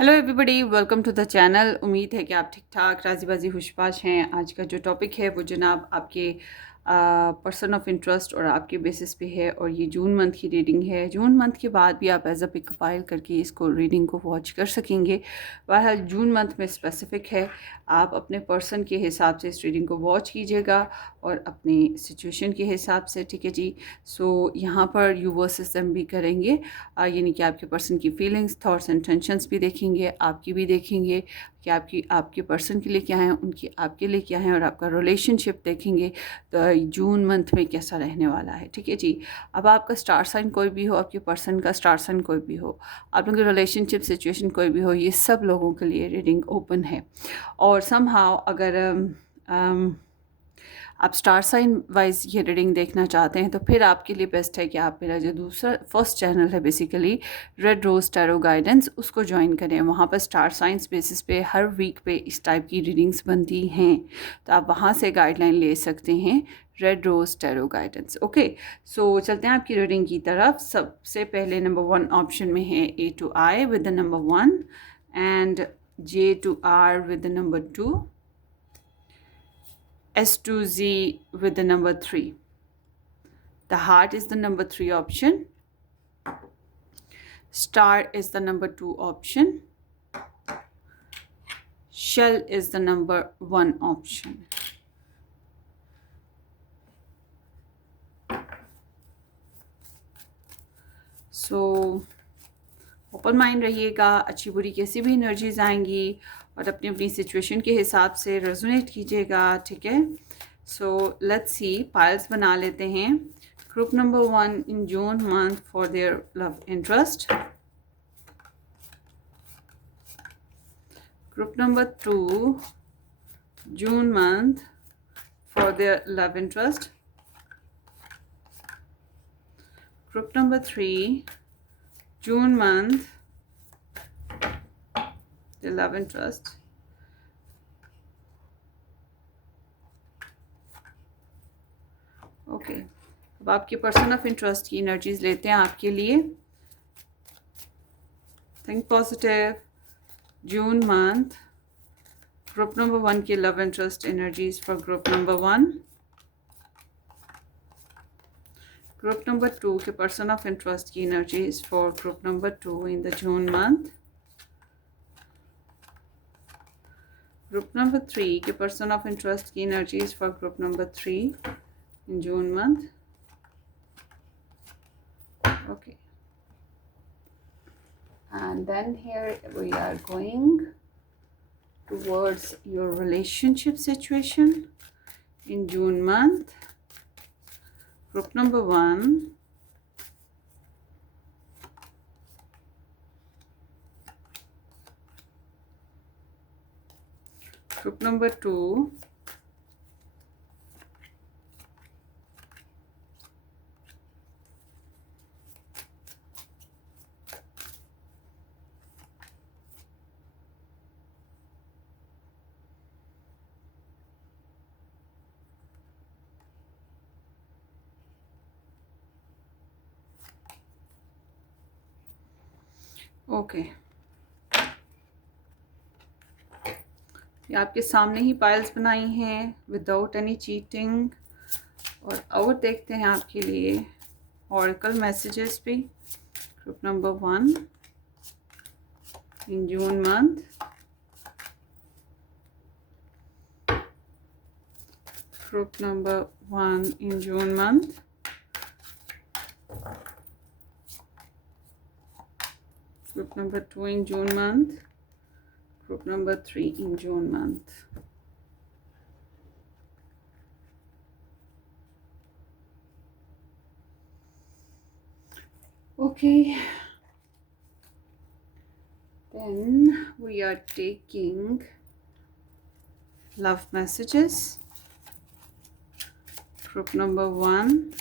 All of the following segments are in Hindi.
Hello everybody, welcome to the channel. उम्मीद है कि आप ठीक ठाक राजी बाजी खुशबाश हैं। आज का जो टॉपिक है वो जनाब आपके पर्सन ऑफ इंटरेस्ट और आपके बेसिस पे है, और ये जून मंथ की रीडिंग है। जून मंथ के बाद भी आप एज अ पिक फाइल करके इसको रीडिंग को वॉच कर सकेंगे। बहरहाल जून मंथ में स्पेसिफिक है, आप अपने पर्सन के हिसाब से इस रीडिंग को वॉच कीजिएगा और अपनी सिचुएशन के हिसाब से, ठीक है जी। सो यहाँ पर यू वर्सेस देम भी करेंगे, यानी कि आपके पर्सन की फीलिंग्स, थॉट्स एंड टेंशंस भी देखेंगे, आपकी भी देखेंगे कि आपके पर्सन के लिए क्या है, उनकी आपके लिए क्या है, और आपका रिलेशनशिप देखेंगे तो जून मंथ में कैसा रहने वाला है, ठीक है जी। अब आपका स्टार साइन कोई भी हो, आपके पर्सन का स्टार साइन कोई भी हो, आप लोगों की रिलेशनशिप सिचुएशन कोई भी हो, ये सब लोगों के लिए रीडिंग ओपन है। और समहाउ अगर आप स्टार साइन वाइज ये रीडिंग देखना चाहते हैं तो फिर आपके लिए बेस्ट है कि आप मेरा जो दूसरा फर्स्ट चैनल है basically red rose tarot guidance, उसको ज्वाइन करें। वहाँ पर स्टार साइंस बेसिस पे हर वीक पे इस टाइप की रीडिंग्स बनती हैं, तो आप वहाँ से गाइडलाइन ले सकते हैं, red rose tarot guidance. Okay, so चलते हैं आपकी रीडिंग की तरफ। सबसे पहले नंबर 1 ऑप्शन में है A to I with the number 1 and J to R with the number 2, S to Z with the number 3. The heart is the number 3 option. Star is the number 2 option. Shell is the number 1 option. So open mind रहिएगा, अच्छी बुरी कैसी भी एनर्जीज आएंगी और अपनी अपनी सिचुएशन के हिसाब से रेजोनेट कीजिएगा, ठीक है। सो लेट्स सी, पाइल्स बना लेते हैं। Group number 1 in June month for their love interest. Group number 2, June month for their love interest. Group number 3, June month, their love interest. Okay, अब आपके पर्सन ऑफ इंटरेस्ट की एनर्जीज लेते हैं आपके लिए। Think positive, June month, group number 1 की love interest energies for group number 1। Group number 2 के पर्सन ऑफ इंटरेस्ट की energies for group number 2 in the June month. Group number 3 के पर्सन ऑफ इंटरेस्ट की energies for group number 3 in June month. Okay, and then here we are going towards your relationship situation in June month. Group number 1, group number 2, okay. ये आपके सामने ही पाइल्स बनाई हैं विदाउट एनी चीटिंग। और और देखते हैं आपके लिए ऑरेकल मैसेजेस भी। Group number 1 in June month. Group number 1 in June month. Group number 2 in June month. Group number 3 in June month. Okay. Then we are taking love messages. Group number 1.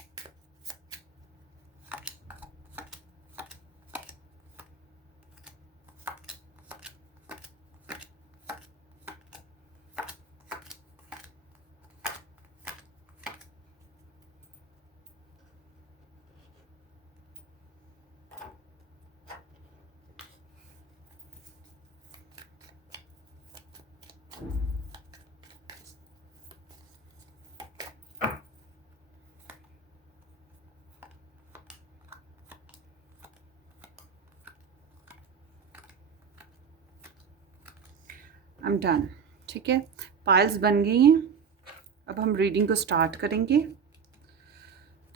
I am done. ठीक है, पाइल्स बन गई हैं। अब हम रीडिंग को स्टार्ट करेंगे।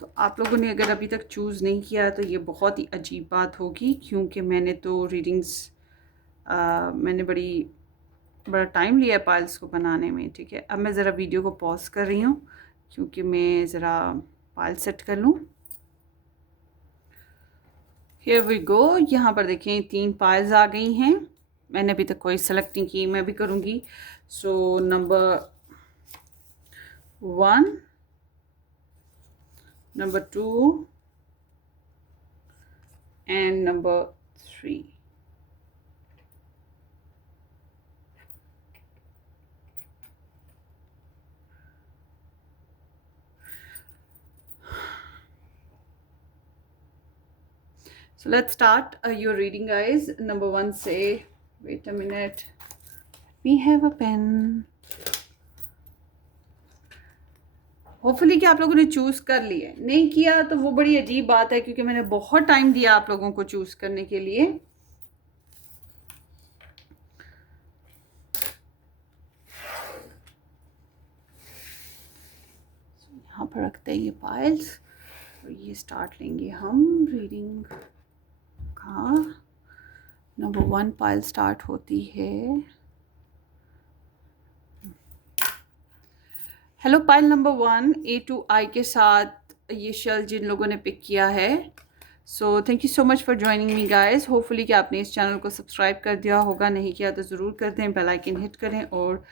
तो आप लोगों ने अगर अभी तक चूज़ नहीं किया तो ये बहुत ही अजीब बात होगी, क्योंकि मैंने तो रीडिंग्स मैंने बड़ा टाइम लिया है पाइल्स को बनाने में। ठीक है, अब मैं ज़रा वीडियो को पॉज कर रही हूँ क्योंकि मैं ज़रा पाइल सेट कर लूँ। Here we go. यहाँ पर देखें 3 पाइल्स आ गई हैं। मैंने अभी तक कोई सेलेक्ट नहीं की, मैं भी करूँगी। So number 1, number 2 and number 3. So let's start your reading, guys. Number 1 say, wait a minute, we have a pen. Hopefully कि आप लोगों ने चूज़ कर लिया है। नहीं किया तो वो बड़ी अजीब बात है, क्योंकि मैंने बहुत टाइम दिया आप लोगों को चूज़ करने के लिए। यहाँ पर रखते हैं ये पाइल्स और ये स्टार्ट लेंगे हम रीडिंग का। नंबर 1 पाइल स्टार्ट होती है। Hello pile number 1 A to I के साथ ये शेल जिन लोगों ने पिक किया है, so thank you so much for joining me guys. Hopefully कि आपने इस चैनल को सब्सक्राइब कर दिया होगा, नहीं किया तो ज़रूर कर दें, बेल आइकन हिट करें और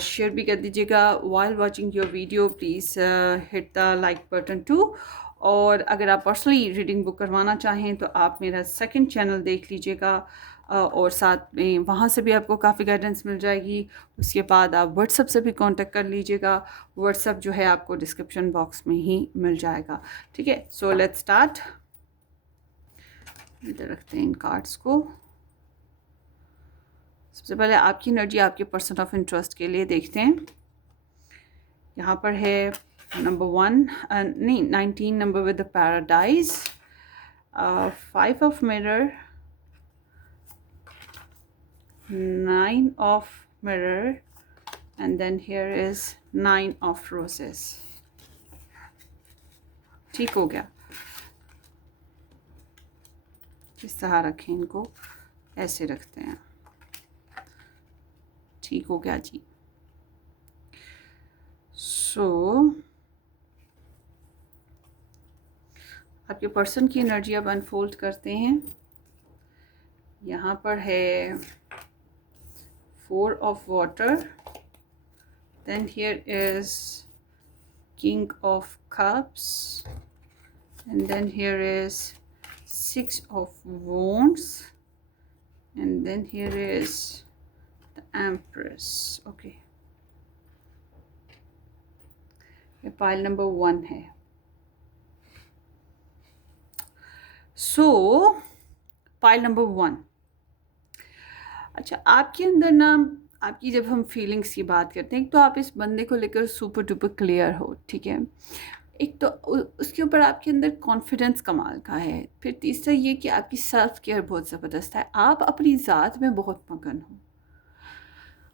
शेयर भी कर दीजिएगा। While watching your video please hit the like button too. और अगर आप पर्सनली रीडिंग बुक करवाना चाहें तो आप मेरा सेकंड चैनल देख लीजिएगा, और साथ में वहाँ से भी आपको काफ़ी गाइडेंस मिल जाएगी। उसके बाद आप व्हाट्सएप से भी कांटेक्ट कर लीजिएगा। व्हाट्सएप जो है आपको डिस्क्रिप्शन बॉक्स में ही मिल जाएगा। ठीक है, सो लेट्स स्टार्ट। इधर रखते हैं इन कार्ड्स को। सबसे पहले आपकी एनर्जी आपके पर्सन ऑफ इंटरेस्ट के लिए देखते हैं। यहाँ पर है नंबर 1 नहीं 19 number with the paradise, 5 of mirror, 9 of mirror, and then here is 9 of roses. ठीक हो गया। किस तरह रखें इनको, ऐसे रखते हैं। ठीक हो गया जी। सो आपके पर्सन की एनर्जी अब अनफोल्ड करते हैं। यहाँ पर है 4 of water, then here is King of Cups, and then here is 6 of Wands, and then here is the Empress. Okay, ये पाइल नंबर 1 है। सो पाइल नंबर 1, अच्छा आपके अंदर ना, आपकी जब हम फीलिंग्स की बात करते हैं, एक तो आप इस बंदे को लेकर सुपर डुपर क्लियर हो, ठीक है। एक तो उसके ऊपर आपके अंदर कॉन्फिडेंस कमाल का है। फिर तीसरा ये कि आपकी सेल्फ केयर बहुत ज़बरदस्त है। आप अपनी ज़ात में बहुत मगन हो।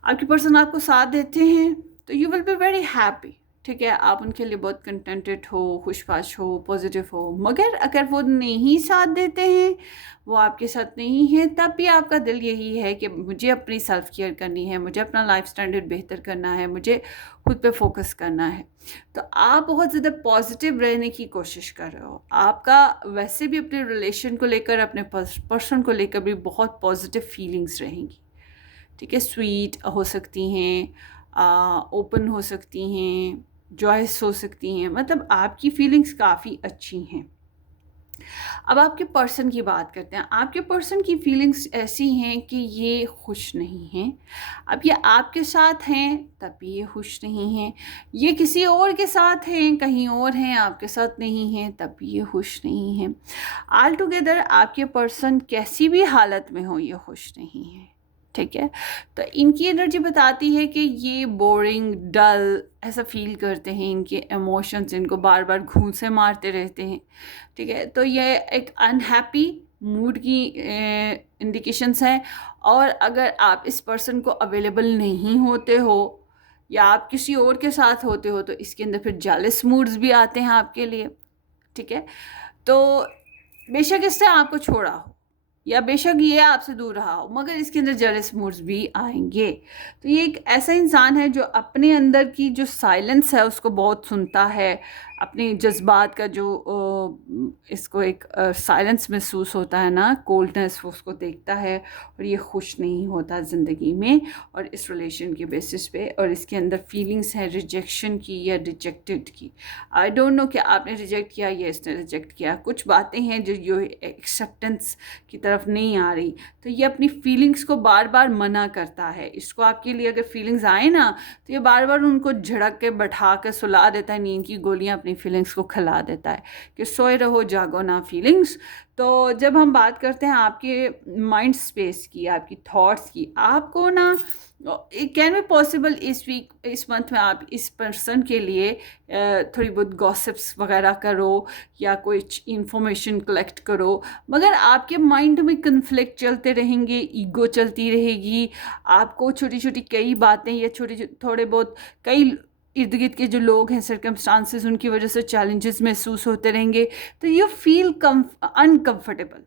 आपकी पर्सन आपको साथ देते हैं तो you will be very happy, ठीक है। आप उनके लिए बहुत कंटेंटेड हो, खुशबाश हो, पॉजिटिव हो। मगर अगर वो नहीं साथ देते हैं, वो आपके साथ नहीं है, तब भी आपका दिल यही है कि मुझे अपनी सेल्फ केयर करनी है, मुझे अपना लाइफ स्टैंडर्ड बेहतर करना है, मुझे खुद पे फोकस करना है। तो आप बहुत ज़्यादा पॉजिटिव रहने की कोशिश कर रहे हो। आपका वैसे भी अपने रिलेशन को लेकर, अपने पर्सन को लेकर भी बहुत पॉजिटिव फीलिंग्स रहेंगी, ठीक है। स्वीट हो सकती हैं, ओपन हो सकती हैं, जॉयस हो सकती हैं, मतलब आपकी फीलिंग्स काफ़ी अच्छी हैं। अब आपके पर्सन की बात करते हैं। आपके पर्सन की फीलिंग्स ऐसी हैं कि ये खुश नहीं हैं। अब ये आपके साथ हैं तब भी ये खुश नहीं हैं, ये किसी और के साथ हैं, कहीं और हैं, आपके साथ नहीं हैं, तब भी ये खुश नहीं हैं। ऑल टुगेदर आपके पर्सन कैसी भी हालत में हो, ये खुश नहीं है, ठीक है। तो इनकी एनर्जी बताती है कि ये बोरिंग, डल ऐसा फील करते हैं। इनके इमोशंस इनको बार बार घूंसे मारते रहते हैं, ठीक है। तो ये एक अनहैप्पी मूड की इंडिकेशंस हैं। और अगर आप इस पर्सन को अवेलेबल नहीं होते हो या आप किसी और के साथ होते हो तो इसके अंदर फिर जेलस मूड्स भी आते हैं आपके लिए, ठीक है। तो बेशक इसने आपको छोड़ा हो या बेशक ये आपसे दूर रहा हो, मगर इसके अंदर जेलस मूड्स भी आएंगे। तो ये एक ऐसा इंसान है जो अपने अंदर की जो साइलेंस है उसको बहुत सुनता है, अपने जज्बात का जो इसको एक साइलेंस महसूस होता है ना, कोल्डनेस, वो उसको देखता है और ये खुश नहीं होता ज़िंदगी में और इस रिलेशन के बेसिस पे। और इसके अंदर फीलिंग्स हैं रिजेक्शन की या रिजेक्टेड की। आई डोंट नो कि आपने रिजेक्ट किया या इसने रिजेक्ट किया। कुछ बातें हैं जो एक्सेप्टेंस की तरफ नहीं आ रही, तो ये अपनी फीलिंग्स को बार बार मना करता है। इसको आपके लिए अगर फीलिंग्स आए ना तो ये बार बार उनको झड़क के बैठा के सुला देता है, नींद की गोलियां अपनी फीलिंग्स को खिला देता है कि सोए रहो जागो ना फीलिंग्स। तो जब हम बात करते हैं आपके माइंड स्पेस की, आपकी थॉट्स की, आपको ना कैन बी पॉसिबल इस वीक, इस मंथ में आप इस पर्सन के लिए थोड़ी बहुत गॉसिप्स वगैरह करो या कोई इंफॉर्मेशन कलेक्ट करो, मगर आपके माइंड में कन्फ्लिक्ट चलते रहेंगे, ईगो चलती रहेगी। आपको छोटी छोटी कई बातें या थोड़े बहुत कई इर्द गिर्द के जो लोग हैं, सर्कमस्टांसेस, उनकी वजह से चैलेंजेस महसूस होते रहेंगे। तो यू फील अनकम्फर्टेबल,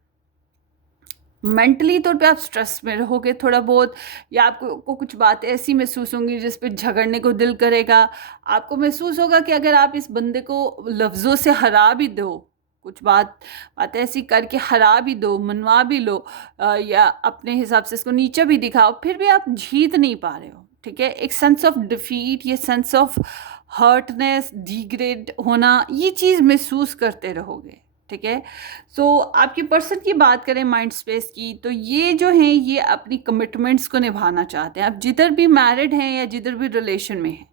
मेंटली तौर पे आप स्ट्रेस में रहोगे थोड़ा बहुत, या आपको कुछ बातें ऐसी महसूस होंगी जिस पे झगड़ने को दिल करेगा। आपको महसूस होगा कि अगर आप इस बंदे को लफ्ज़ों से हरा भी दो, कुछ बातें ऐसी करके हरा भी दो, मनवा भी लो, या अपने हिसाब से इसको नीचे भी दिखाओ, फिर भी आप जीत नहीं पा रहे हो, ठीक है। एक सेंस ऑफ डिफीट, ये सेंस ऑफ हर्टनेस, डिग्रेड होना, ये चीज़ महसूस करते रहोगे, ठीक है। सो आपके पर्सन की बात करें माइंड स्पेस की, तो ये जो हैं ये अपनी कमिटमेंट्स को निभाना चाहते हैं। आप जिधर भी मैरिड हैं या जिधर भी रिलेशन में हैं,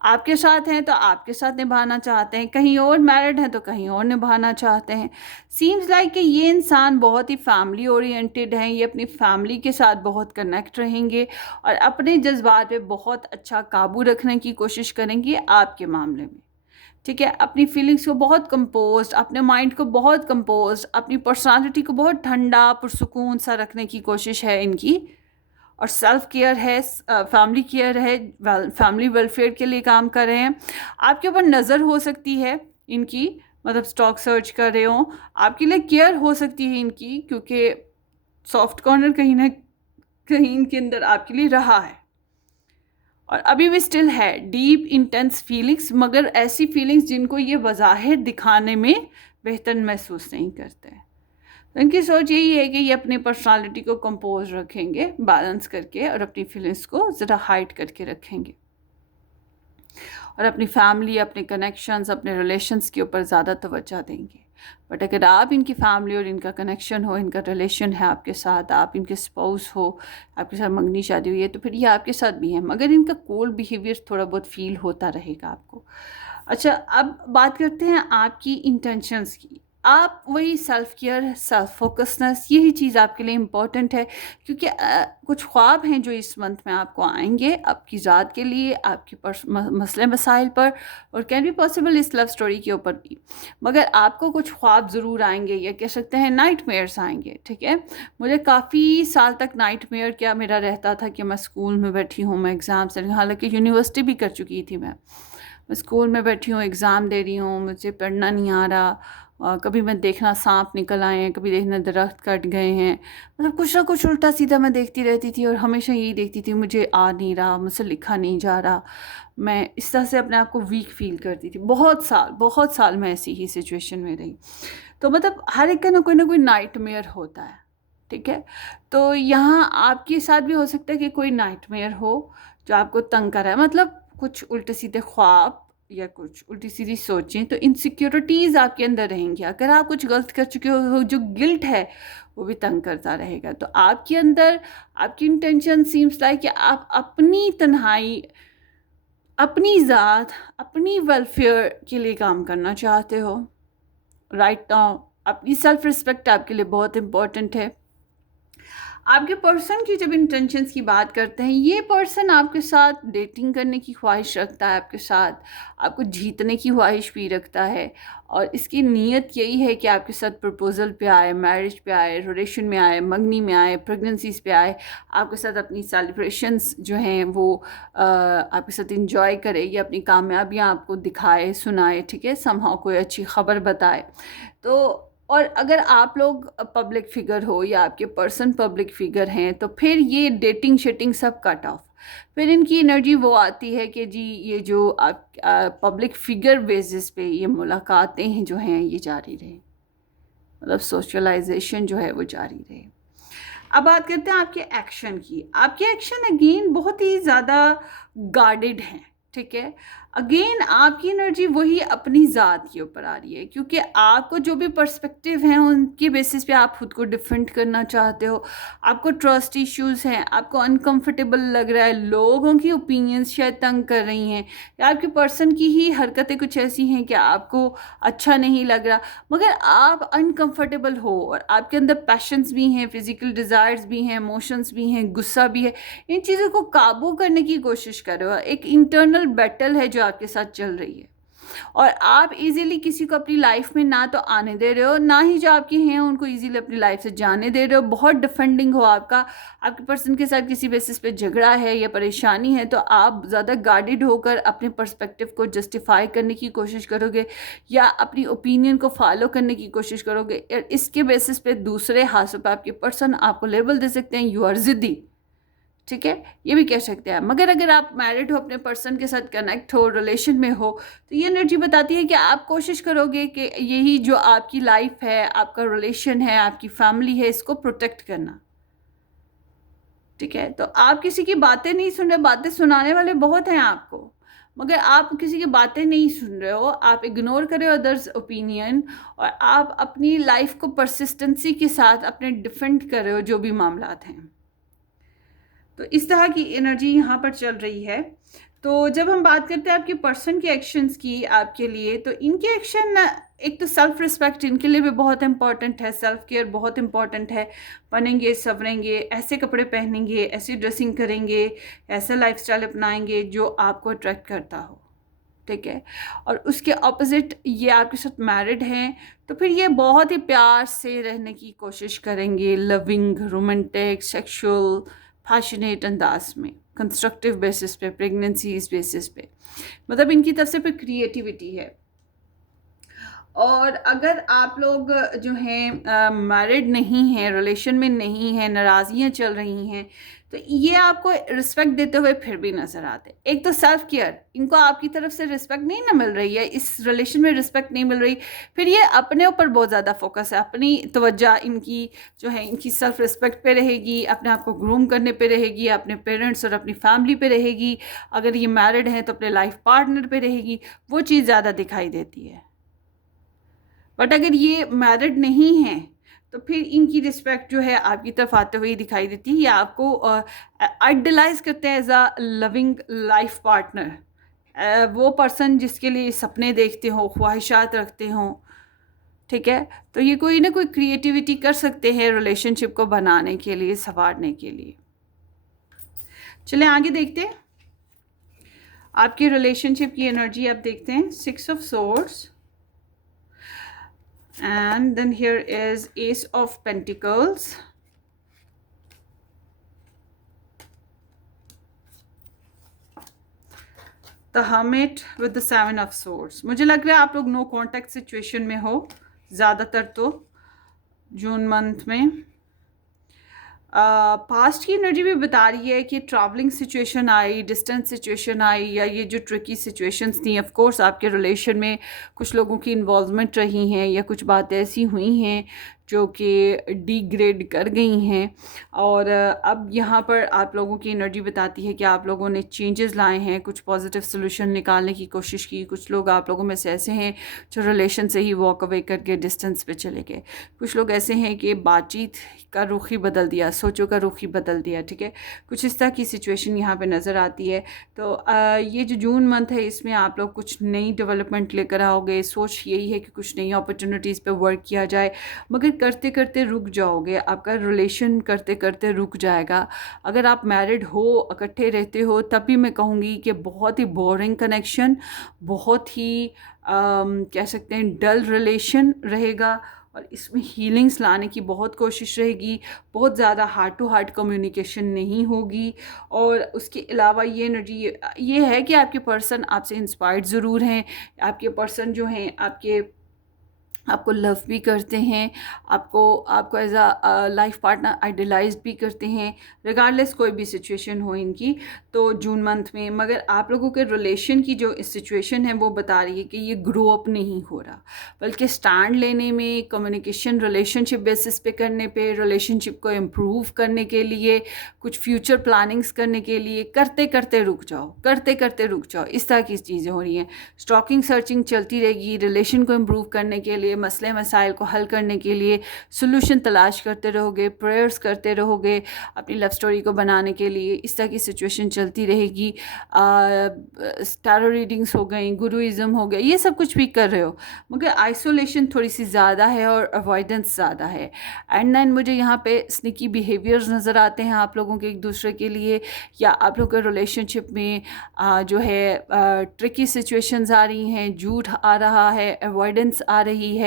आपके साथ हैं तो आपके साथ निभाना चाहते हैं, कहीं और मैरिड हैं तो कहीं और निभाना चाहते हैं। सीम्स लाइक कि ये इंसान बहुत ही फैमिली ओरिएंटेड हैं, ये अपनी फैमिली के साथ बहुत कनेक्ट रहेंगे और अपने जज्बात पे बहुत अच्छा काबू रखने की कोशिश करेंगे आपके मामले में, ठीक है। अपनी फीलिंग्स को बहुत कंपोज्ड, अपने माइंड को बहुत कंपोज्ड, अपनी पर्सनालिटी को बहुत ठंडा पुरसुकून सा रखने की कोशिश है इनकी। और सेल्फ केयर है, फैमिली केयर है, फैमिली वेलफेयर के लिए काम कर रहे हैं। आपके ऊपर नज़र हो सकती है इनकी, मतलब स्टॉक सर्च कर रहे हो, आपके लिए केयर हो सकती है इनकी, क्योंकि सॉफ्ट कॉर्नर कहीं ना कहीं इनके अंदर आपके लिए रहा है और अभी भी स्टिल है। डीप इंटेंस फीलिंग्स, मगर ऐसी फीलिंग्स जिनको ये वज़ाहिर दिखाने में बेहतर महसूस नहीं करते। तो इनकी सोच यही है कि ये अपनी पर्सनालिटी को कंपोज रखेंगे, बैलेंस करके, और अपनी फीलिंग्स को ज़रा हाइड करके रखेंगे और अपनी फैमिली, अपने कनेक्शंस, अपने रिलेशंस के ऊपर ज़्यादा तवज्जो देंगे। बट अगर आप इनकी फैमिली और इनका कनेक्शन हो, इनका रिलेशन है आपके साथ, आप इनके स्पाउस हो, आपके साथ मंगनी शादी हुई है, तो फिर ये आपके साथ भी है, मगर इनका कोल्ड बिहेवियर थोड़ा बहुत फील होता रहेगा आपको। अच्छा, अब बात करते हैं आपकी इंटेंशंस की। आप वही सेल्फ केयर, सेल्फ फोकसनेस, यही चीज़ आपके लिए इम्पॉर्टेंट है, क्योंकि कुछ ख्वाब हैं जो इस मंथ में आपको आएंगे आपकी ज़ात के लिए, आपके मसले मसाइल पर, और कैन बी पॉसिबल इस लव स्टोरी के ऊपर भी। मगर आपको कुछ ख्वाब ज़रूर आएंगे, या कह सकते हैं नाइट मेयर्स आएंगे, ठीक है। मुझे काफ़ी साल तक नाइट मेयर क्या मेरा रहता था कि मैं स्कूल में बैठी हूँ, मैं एग्ज़ाम से, हालांकि यूनिवर्सिटी भी कर चुकी थी, मैं स्कूल में बैठी हूँ, एग्ज़ाम दे रही हूँ, मुझे पढ़ना नहीं आ रहा, कभी मैं देखना सांप निकल आए हैं, कभी देखना दरख्त कट गए हैं, मतलब कुछ ना कुछ उल्टा सीधा मैं देखती रहती थी और हमेशा यही देखती थी, मुझे आ नहीं रहा, मुझसे लिखा नहीं जा रहा। मैं इस तरह से अपने आप को वीक फील करती थी। बहुत साल मैं ऐसी ही सिचुएशन में रही। तो मतलब हर एक का ना कोई नाइटमेयर होता है, ठीक है। तो यहाँ आपके साथ भी हो सकता है कि कोई नाइटमेयर हो जो आपको तंग कर रहा है, मतलब कुछ उल्टे सीधे ख्वाब या कुछ उल्टी सीधी सोचें, तो इनसिक्योरिटीज़ आपके अंदर रहेंगी। अगर आप कुछ गलत कर चुके हो, जो गिल्ट है वो भी तंग करता रहेगा। तो आपके अंदर आपकी इंटेंशन सीम्स लाइक कि आप अपनी तन्हाई, अपनी ज़ात, अपनी वेलफेयर के लिए काम करना चाहते हो राइट नाउ। अपनी सेल्फ रिस्पेक्ट आपके लिए बहुत इम्पोर्टेंट है। आपके पर्सन की जब इंटेंशंस की बात करते हैं, ये पर्सन आपके साथ डेटिंग करने की ख्वाहिश रखता है, आपके साथ आपको जीतने की ख्वाहिश भी रखता है, और इसकी नीयत यही है कि आपके साथ प्रपोजल पे आए, मैरिज पे आए, रिलेशन में आए, मंगनी में आए, प्रेगनेंसीज पे आए, आपके साथ अपनी सेलिब्रेशंस जो हैं वो आपके साथ इंजॉय करे, या अपनी कामयाबियाँ आपको दिखाए, सुनाए, ठीक है, समहाउ कोई अच्छी खबर बताए। तो और अगर आप लोग पब्लिक फिगर हो या आपके पर्सन पब्लिक फिगर हैं, तो फिर ये डेटिंग शेटिंग सब कट ऑफ। फिर इनकी एनर्जी वो आती है कि जी ये जो आप पब्लिक फिगर बेसिस पे ये मुलाकातें हैं जो हैं ये जारी रहे, मतलब सोशलाइजेशन जो है वो जारी रहे। अब बात करते हैं आपके एक्शन की। आपके एक्शन अगेन बहुत ही ज़्यादा गार्डेड हैं, ठीक है। अगेन आपकी एनर्जी वही अपनी ज़ात के ऊपर आ रही है, क्योंकि आपको जो भी पर्सपेक्टिव हैं उनके बेसिस पे आप खुद को डिफेंड करना चाहते हो। आपको ट्रस्ट इश्यूज़ हैं, आपको अनकंफर्टेबल लग रहा है, लोगों की ओपिनियंस शायद तंग कर रही हैं, या आपके पर्सन की ही हरकतें कुछ ऐसी हैं कि आपको अच्छा नहीं लग रहा, मगर आप अनकंफर्टेबल हो, और आपके अंदर पैशंस भी हैं, फिजिकल डिज़ायर्स भी हैं, इमोशंस भी हैं, गुस्सा भी है। इन चीज़ों को काबू करने की कोशिश कर रहे हो। एक इंटरनल बैटल है जो आपके साथ चल रही है, और आप इजीली किसी को अपनी लाइफ में ना तो आने दे रहे हो, ना ही जो आपके हैं उनको इजीली अपनी लाइफ से जाने दे रहे हो। बहुत डिफेंडिंग हो आपका, आपके पर्सन के साथ किसी बेसिस पे झगड़ा है या परेशानी है, तो आप ज़्यादा गार्डेड होकर अपने पर्सपेक्टिव को जस्टिफाई करने की कोशिश करोगे, या अपनी ओपिनियन को फॉलो करने की कोशिश करोगे। इसके बेसिस पे दूसरे हाथों पे आपके पर्सन आपको लेबल दे सकते हैं, यू आर ज़िद्दी, ठीक है, ये भी कह सकते हैं। मगर अगर आप मैरिड हो, अपने पर्सन के साथ कनेक्ट हो, रिलेशन में हो, तो ये एनर्जी बताती है कि आप कोशिश करोगे कि यही जो आपकी लाइफ है, आपका रिलेशन है, आपकी फैमिली है, इसको प्रोटेक्ट करना, ठीक है। तो आप किसी की बातें नहीं सुन रहे, बातें सुनाने वाले बहुत हैं आपको, मगर आप किसी की बातें नहीं सुन रहे हो, आप इग्नोर कर रहे हो अदर्स ओपिनियन, और आप अपनी लाइफ को परसिस्टेंसी के साथ अपने डिफेंड कर रहे हो जो भी मामलात हैं। तो इस तरह की एनर्जी यहाँ पर चल रही है। तो जब हम बात करते हैं आपके पर्सन के एक्शंस की आपके लिए, तो इनके एक्शन, एक तो सेल्फ रिस्पेक्ट इनके लिए भी बहुत इंपॉर्टेंट है, सेल्फ केयर बहुत इंपॉर्टेंट है। बनेंगे, संवरेंगे, ऐसे कपड़े पहनेंगे, ऐसी ड्रेसिंग करेंगे, ऐसा लाइफस्टाइल अपनाएंगे जो आपको अट्रैक्ट करता हो, ठीक है। और उसके ऑपोजिट ये आपके साथ मैरिड हैं, तो फिर ये बहुत ही प्यार से रहने की कोशिश करेंगे, लविंग, रोमांटिक, सेक्सुअल, पैशनेट अंदाज में, कंस्ट्रक्टिव बेसिस पे, प्रेगनेंसीज बेसिस पे, मतलब इनकी तरफ से फिर क्रिएटिविटी है। और अगर आप लोग जो हैं मैरिड नहीं हैं, रिलेशन में नहीं हैं, नाराज़गियाँ चल रही हैं, तो ये आपको रिस्पेक्ट देते हुए फिर भी नज़र आते। एक तो सेल्फ केयर, इनको आपकी तरफ से रिस्पेक्ट नहीं ना मिल रही है, इस रिलेशन में रिस्पेक्ट नहीं मिल रही, फिर ये अपने ऊपर बहुत ज़्यादा फोकस है, अपनी तवज्जो इनकी जो है इनकी सेल्फ रिस्पेक्ट पे रहेगी, अपने आप को ग्रूम करने पे रहेगी, अपने पेरेंट्स और अपनी फैमिली पे रहेगी। अगर ये मैरिड हैं तो अपने लाइफ पार्टनर पे रहेगी, वो चीज़ ज़्यादा दिखाई देती है। बट अगर ये मैरिड नहीं हैं, तो फिर इनकी रिस्पेक्ट जो है आपकी तरफ आते हुए दिखाई देती है, या आपको आइडलाइज करते हैं as a loving life partner, वो पर्सन जिसके लिए सपने देखते हो, ख्वाहिशात रखते हो, ठीक है। तो ये कोई ना कोई क्रिएटिविटी कर सकते हैं रिलेशनशिप को बनाने के लिए, संवारने के लिए। चलें आगे देखते हैं आपकी रिलेशनशिप की एनर्जी। आप देखते हैं 6 of Swords, and then here is Ace of Pentacles, the Hermit with the 7 of Swords। मुझे लग रहा है आप लोग नो कॉन्टैक्ट सिचुएशन में हो ज़्यादातर, तो जून मंथ में पास्ट की एनर्जी भी बता रही है कि ट्रैवलिंग सिचुएशन आई, डिस्टेंस सिचुएशन आई, या ये जो ट्रिकी सिचुएशंस थी, ऑफ कोर्स आपके रिलेशन में कुछ लोगों की इन्वॉल्वमेंट रही हैं, या कुछ बातें ऐसी हुई हैं जो कि डिग्रेड कर गई हैं। और अब यहाँ पर आप लोगों की एनर्जी बताती है कि आप लोगों ने चेंजेस लाए हैं, कुछ पॉजिटिव सोल्यूशन निकालने की कोशिश की। कुछ लोग आप लोगों में से ऐसे हैं जो रिलेशन से ही वॉक अवे करके डिस्टेंस पे चले गए। कुछ लोग ऐसे हैं कि बातचीत का रुख ही बदल दिया, सोचों का रुख ही बदल दिया, ठीक है। कुछ इस तरह की सिचुएशन यहाँ पे नज़र आती है। तो ये जो जून मंथ है, इसमें आप लोग कुछ नई डेवलपमेंट लेकर आओगे। सोच यही है कि कुछ नई अपॉर्चुनिटीज़ पे वर्क किया जाए, मगर करते करते रुक जाओगे, आपका रिलेशन करते करते रुक जाएगा। अगर आप मैरिड हो, इकट्ठे रहते हो, तब भी मैं कहूँगी कि बहुत ही बोरिंग कनेक्शन, बहुत ही कह सकते हैं डल रिलेशन रहेगा। और इसमें हीलिंग्स लाने की बहुत कोशिश रहेगी, बहुत ज़्यादा हार्ट टू हार्ट कम्युनिकेशन नहीं होगी। और उसके अलावा ये एनर्जी ये है कि आपके पर्सन आपसे इंस्पायर्ड ज़रूर हैं, आपके पर्सन जो हैं आपको लव भी करते हैं, आपको आपको as a life partner idealize भी करते हैं, रिगार्डलेस कोई भी सिचुएशन हो इनकी। तो जून मंथ में मगर आप लोगों के रिलेशन की जो सिचुएशन है वो बता रही है कि ये ग्रो अप नहीं हो रहा, बल्कि स्टैंड लेने में, कम्युनिकेशन रिलेशनशिप बेसिस पे करने पे, रिलेशनशिप को इम्प्रूव करने के लिए, कुछ फ्यूचर प्लानिंग्स करने के लिए करते करते रुक जाओ, करते करते रुक जाओ, इस तरह की चीज़ें हो रही हैं। स्टॉकिंग सर्चिंग चलती रहेगी, रिलेशन को इम्प्रूव करने के लिए, मसले मसाइल को हल करने के लिए सोल्यूशन तलाश करते रहोगे, प्रेयर्स करते रहोगे अपनी लव स्टोरी को बनाने के लिए। इस तरह की सिचुएशन चलती रहेगी। टैरो रीडिंग्स हो गई, गुरुइज़म हो गया, ये सब कुछ भी कर रहे हो, मगर आइसोलेशन थोड़ी सी ज़्यादा है और अवॉइडेंस ज़्यादा है। एंड देन मुझे यहाँ पे स्निकी बिहेवियर्स नज़र आते हैं आप लोगों के एक दूसरे के लिए, या आप लोगों के रिलेशनशिप में जो है ट्रिकी सिचुएशंस आ रही हैं, झूठ आ रहा है, अवॉइडेंस आ रही है,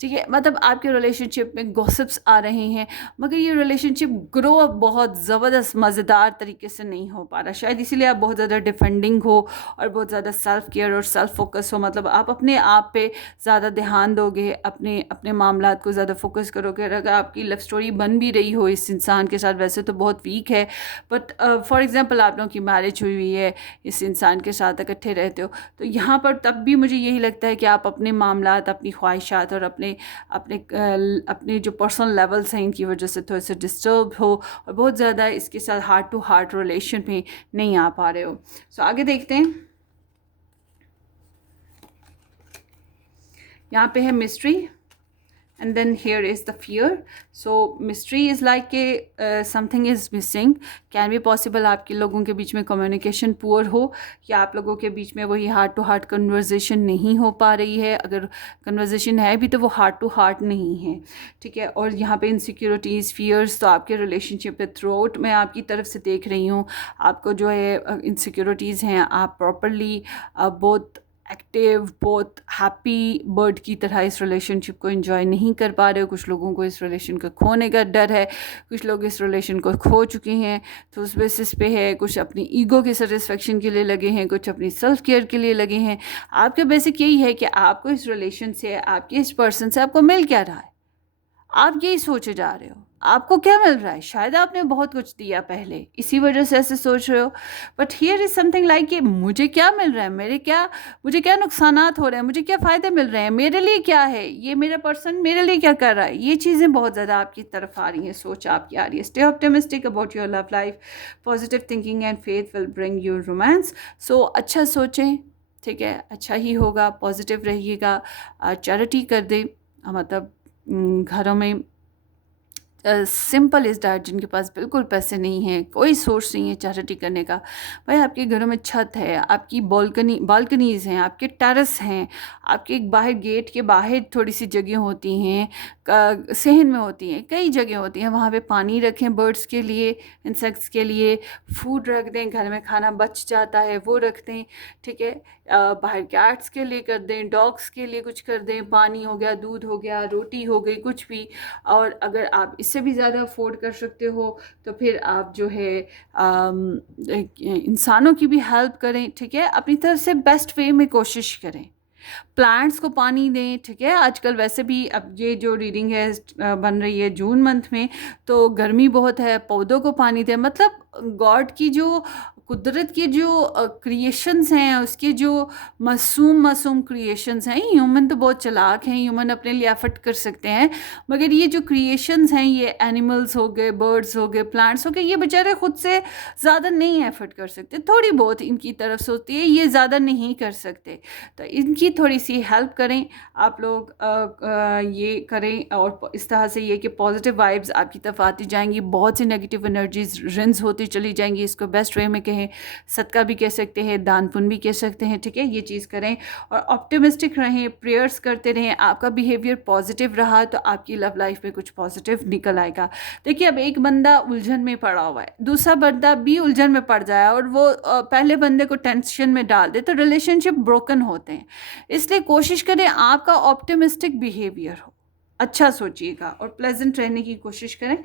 ठीक है। मतलब आपके रिलेशनशिप में गॉसिप्स आ रहे हैं, मगर ये रिलेशनशिप ग्रो अप बहुत ज़बरदस्त मज़ेदार तरीके से नहीं हो पा रहा। शायद इसीलिए आप बहुत ज़्यादा डिफेंडिंग हो और बहुत ज़्यादा सेल्फ केयर और सेल्फ फोकस हो। मतलब आप अपने आप पे ज़्यादा ध्यान दोगे, अपने अपने मामलात को ज़्यादा फोकस करोगे। अगर आपकी लव स्टोरी बन भी रही हो इस इंसान के साथ, वैसे तो बहुत वीक है, बट फॉर एग्ज़ाम्पल आप लोगों की मैरिज हुई है, इस इंसान के साथ इकट्ठे रहते हो, तो यहाँ पर तब भी मुझे यही लगता है कि आप अपने मामलात, अपनी ख्वाहिशात और अपने अपने अपने जो पर्सनल लेवल्स हैं इनकी वजह से थोड़े से डिस्टर्ब हो और बहुत ज़्यादा इसके साथ हार्ट टू हार्ट रिलेशन में नहीं आ पा रहे हो। सो आगे देखते हैं। यहाँ पे है mystery, and then here is the fear. So mystery is like something is missing. Can be possible आपके लोगों के बीच में communication poor हो, या आप लोगों के बीच में वही heart to heart conversation नहीं हो पा रही है। अगर conversation है भी तो वो heart to heart नहीं है, ठीक है। और यहाँ पे insecurities, fears तो आपके relationship पे throughout मैं आपकी तरफ से देख रही हूँ, आपको जो है insecurities हैं, आप properly बहुत एक्टिव, बहुत हैप्पी बर्ड की तरह इस रिलेशनशिप को एंजॉय नहीं कर पा रहे हो। कुछ लोगों को इस रिलेशन को खोने का डर है, कुछ लोग इस रिलेशन को खो चुके हैं, तो उस बेसिस पे है। कुछ अपनी ईगो की सेटिस्फेक्शन के लिए लगे हैं, कुछ अपनी सेल्फ केयर के लिए लगे हैं। आपका बेसिक यही है कि आपको इस रिलेशन से, आपके इस पर्सन से आपको मिल क्या रहा है, आप यही सोचे जा रहे हो आपको क्या मिल रहा है। शायद आपने बहुत कुछ दिया पहले, इसी वजह से ऐसे सोच रहे हो। But here is something like कि मुझे क्या मिल रहा है, मुझे क्या नुकसानात हो रहे हैं, मुझे क्या फ़ायदे मिल रहे हैं, मेरे लिए क्या है, ये मेरा पर्सन मेरे लिए क्या कर रहा है। ये चीज़ें बहुत ज़्यादा आपकी तरफ आ रही हैं, सोच आपकी आ रही है। Stay optimistic about your love life, positive thinking and faith will bring your romance. So अच्छा सोचें, ठीक है, अच्छा ही होगा, पॉजिटिव रहिएगा। चैरिटी कर दें, मतलब घरों में सिंपल इज़ डैट जिनके पास बिल्कुल पैसे नहीं हैं, कोई सोर्स नहीं है चैरिटी करने का। भाई आपके घरों में छत है, आपकी बालकनीज़ हैं, आपके टेरेस हैं, आपके बाहर गेट के बाहर थोड़ी सी जगह होती हैं, सहन में होती हैं, कई जगह होती हैं, वहाँ पे पानी रखें बर्ड्स के लिए, इंसेक्ट्स के लिए, फूड रख दें, घर में खाना बच जाता है वो रख दें, ठीक है। बाहर कैट्स के लिए कर दें, डॉग्स के लिए कुछ कर दें, पानी हो गया, दूध हो गया, रोटी हो गई, कुछ भी। और अगर आप इससे भी ज़्यादा अफोर्ड कर सकते हो तो फिर आप जो है इंसानों की भी हेल्प करें, ठीक है। अपनी तरफ से बेस्ट वे में कोशिश करें, प्लांट्स को पानी दें, ठीक है। आजकल वैसे भी अब ये जो रीडिंग है बन रही है जून मंथ में, तो गर्मी बहुत है, पौधों को पानी दें। मतलब गॉड की जो कुदरत की जो क्रिएशंस हैं, उसके जो मासूम क्रिएशंस हैं। ह्यूमन तो बहुत चालाक हैं, ह्यूमन अपने लिए एफर्ट कर सकते हैं, मगर ये जो क्रिएशंस हैं, ये एनिमल्स हो गए, बर्ड्स हो गए, प्लांट्स हो गए, ये बेचारे खुद से ज़्यादा नहीं एफर्ट कर सकते। थोड़ी बहुत इनकी तरफ से होती है, ये ज़्यादा नहीं कर सकते, तो इनकी थोड़ी सी हेल्प करें आप लोग। ये करें, और इस तरह से ये कि पॉजिटिव वाइब्स आपकी तरफ आती जाएंगी, बहुत सी नेगेटिव एनर्जीज रिंस होती चली जाएंगी। इसको बेस्ट वे में हैं, सदका भी कह सकते हैं, दान पुण्य भी कह सकते हैं, ठीक है। ये चीज़ करें और ऑप्टिमिस्टिक रहें, प्रेयर्स करते रहें। आपका बिहेवियर पॉजिटिव रहा तो आपकी लव लाइफ में कुछ पॉजिटिव निकल आएगा। देखिए, अब एक बंदा उलझन में पड़ा हुआ है, दूसरा बंदा भी उलझन में पड़ जाए और वो पहले बंदे को टेंशन में डाल दे, तो रिलेशनशिप ब्रोकन होते हैं। इसलिए कोशिश करें आपका ऑप्टिमिस्टिक बिहेवियर हो, अच्छा सोचिएगा और प्लेजेंट रहने की कोशिश करें।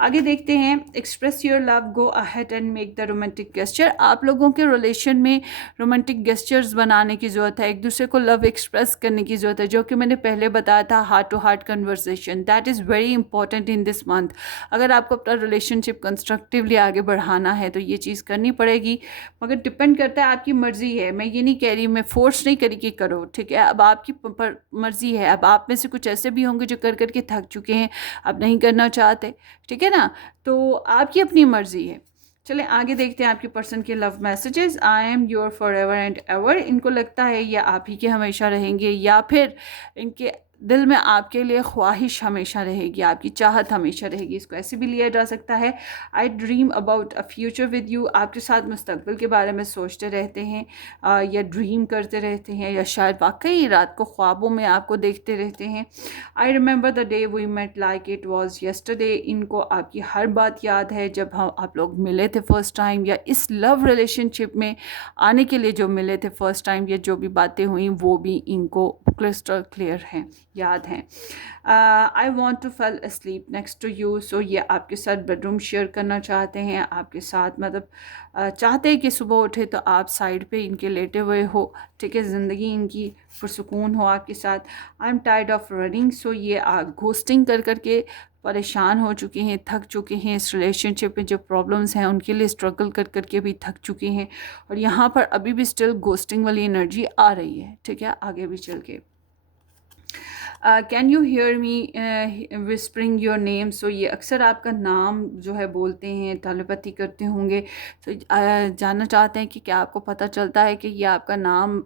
आगे देखते हैं, express your love, go ahead and make the romantic gesture. आप लोगों के रिलेशन में रोमांटिक गेस्चर्स बनाने की ज़रूरत है, एक दूसरे को लव एक्सप्रेस करने की ज़रूरत है, जो कि मैंने पहले बताया था, heart to heart conversation, that is very important in this month. अगर आपको अपना रिलेशनशिप कंस्ट्रक्टिवली आगे बढ़ाना है तो ये चीज़ करनी पड़ेगी, मगर डिपेंड करता है, आपकी मर्ज़ी है। मैं ये नहीं कह रही, मैं फोर्स नहीं करी कि करो, ठीक है। अब आपकी मर्ज़ी है। अब आप में से कुछ ऐसे भी होंगे जो कर करके थक चुके हैं, अब नहीं करना चाहते, ठीक है ना, तो आपकी अपनी मर्ज़ी है। चलें आगे देखते हैं आपके पर्सन के love messages. I am your for ever and ever, इनको लगता है ये आप ही के हमेशा रहेंगे, या फिर इनके दिल में आपके लिए ख्वाहिश हमेशा रहेगी, आपकी चाहत हमेशा रहेगी, इसको ऐसे भी लिया जा सकता है। आई dream about a future with you, आपके साथ मुस्तकबिल के बारे में सोचते रहते हैं, या ड्रीम करते रहते हैं, या शायद वाकई रात को ख्वाबों में आपको देखते रहते हैं। I remember the day we met like it was yesterday, इनको आपकी हर बात याद है जब आप लोग मिले थे फर्स्ट टाइम, या इस लव रिलेशनशिप में आने के लिए जो मिले थे फर्स्ट टाइम, या जो भी बातें हुई वो भी इनको क्रिस्टल क्लियर हैं, याद हैं। I want to fell asleep next to you, so ये आपके साथ बेडरूम शेयर करना चाहते हैं, आपके साथ मतलब चाहते हैं कि सुबह उठे तो आप साइड पे इनके लेटे हुए हो, ठीक है, ज़िंदगी इनकी पुरसुकून हो आपके साथ। I am tired of running, so ये घोस्टिंग कर करके परेशान हो चुके हैं, थक चुके हैं, इस रिलेशनशिप में जो प्रॉब्लम्स हैं उनके लिए स्ट्रगल कर करके भी थक चुके हैं, और यहाँ पर अभी भी स्टिल घोस्टिंग वाली एनर्जी आ रही है, ठीक है, आगे भी चल के। Can you hear me whispering your name, so ये अक्सर आपका नाम जो है बोलते हैं, टेलीपैथी करते होंगे, तो जानना चाहते हैं कि क्या आपको पता चलता है कि ये आपका नाम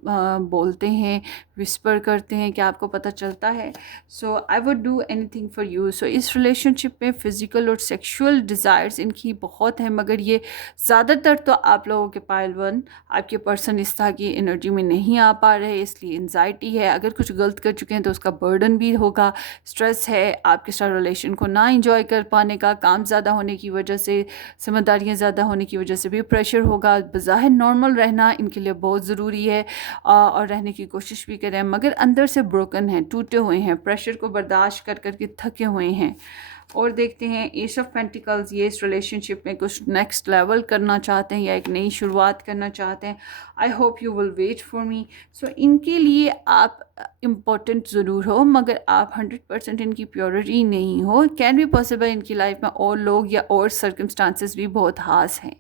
बोलते हैं, विस्पर करते हैं, क्या आपको पता चलता है। So I would do anything for you, so इस रिलेशनशिप में फ़िज़िकल और सेक्शुअल डिज़ायर्स इनकी बहुत है, मगर ये ज़्यादातर तो आप लोगों के पायल वन आपके पर्सन इस तरह की एनर्जी में नहीं आ पा रहे, इसलिए एंजाइटी है, अगर कुछ गलत कर चुके हैं तो उसका बर्डन भी होगा, स्ट्रेस है, आपके साथ रिलेशन को ना इंजॉय कर पाने का, काम ज़्यादा होने की वजह से, जिम्मेदारियाँ ज़्यादा होने की वजह से भी प्रेशर होगा। बज़ाहिर नॉर्मल रहना इनके लिए बहुत ज़रूरी है, और रहने की कोशिश भी करें, मगर अंदर से ब्रोकन हैं, टूटे हुए हैं, प्रेशर को बर्दाश्त कर करके थके हुए हैं। और देखते हैं एस ऑफ पेंटिकल्स, ये इस रिलेशनशिप में कुछ नेक्स्ट लेवल करना चाहते हैं या एक नई शुरुआत करना चाहते हैं। I hope you will wait for me, so इनके लिए आप इम्पोर्टेंट ज़रूर हो, मगर आप 100% इनकी प्योरिटी नहीं हो। कैन बी पॉसिबल इनकी लाइफ में और लोग या और सर्कमस्टांसेस भी बहुत खास हैं,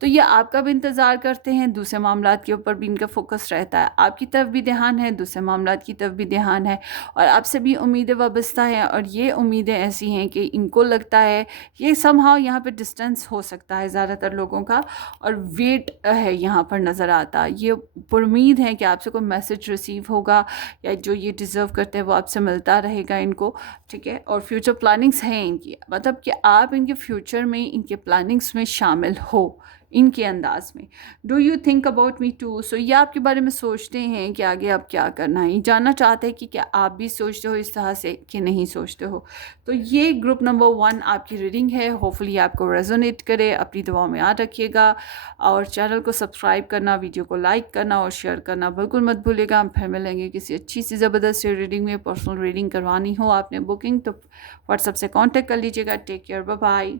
तो ये आपका भी इंतज़ार करते हैं, दूसरे मामलात के ऊपर भी इनका फोकस रहता है, आपकी तरफ भी ध्यान है, दूसरे मामलात की तरफ भी ध्यान है, और आपसे भी उम्मीदें वाबस्ता हैं, और ये उम्मीदें ऐसी हैं कि इनको लगता है ये समहाउ यहाँ पे डिस्टेंस हो सकता है ज़्यादातर लोगों का, और वेट है यहाँ पर नज़र आता, ये उम्मीद है कि आपसे कोई मैसेज रिसीव होगा, या जो ये डिज़र्व करते हैं वो आपसे मिलता रहेगा इनको, ठीक है। और फ्यूचर प्लानिंग्स हैं इनकी, मतलब कि आप इनके फ्यूचर में इनके प्लानिंग्स में शामिल हो इनके अंदाज में। Do you think about me too, so ये आपके बारे में सोचते हैं कि आगे आप क्या करना है, जानना चाहते हैं कि क्या आप भी सोचते हो इस तरह से कि नहीं सोचते हो। तो ये ग्रुप नंबर 1 आपकी रीडिंग है, होपफुली आपको रेजोनेट करे, अपनी दुआओं में याद रखिएगा, और चैनल को सब्सक्राइब करना, वीडियो को लाइक करना और शेयर करना बिल्कुल मत भूलिएगा। हम फिर मिलेंगे किसी अच्छी सी ज़बरदस्त रीडिंग में। पर्सनल रीडिंग करवानी हो आपने बुकिंग तो व्हाट्सएप से कॉन्टेक्ट कर लीजिएगा। Take care, bye bye.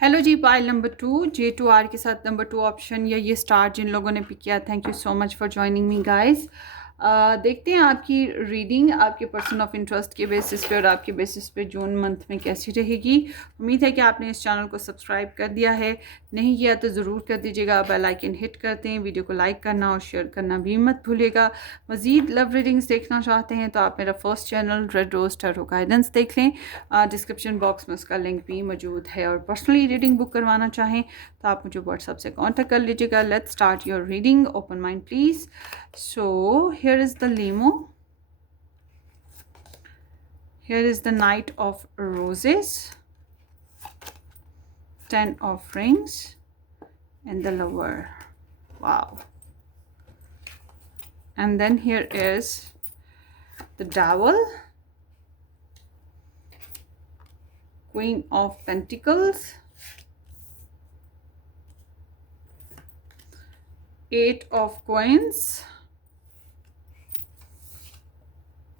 Hello जी, पाइल नंबर 2 J2R के साथ नंबर 2 ऑप्शन, या ये स्टार जिन लोगों ने पिक किया, thank you so much for joining me guys. देखते हैं आपकी रीडिंग आपके पर्सन ऑफ इंटरेस्ट के बेसिस पे और आपके बेसिस पे जून मंथ में कैसी रहेगी। उम्मीद है कि आपने इस चैनल को सब्सक्राइब कर दिया है, नहीं किया तो ज़रूर कर दीजिएगा। बेल आइकन हिट करते हैं, वीडियो को लाइक करना और शेयर करना भी मत भूलिएगा। मज़ीद लव रीडिंग्स देखना चाहते हैं तो आप मेरा first channel red rose tarot guidance देख लें, डिस्क्रिप्शन बॉक्स में उसका लिंक भी मौजूद है। और पर्सनली रीडिंग बुक करवाना चाहें तो आप मुझे व्हाट्सएप से कॉन्टेक्ट कर लीजिएगा। Let's start your reading, open mind please. So here is the limo, here is the Knight of Roses, 10 of Rings, and the Lover. Wow. And then here is the Devil, Queen of Pentacles, 8 of Coins,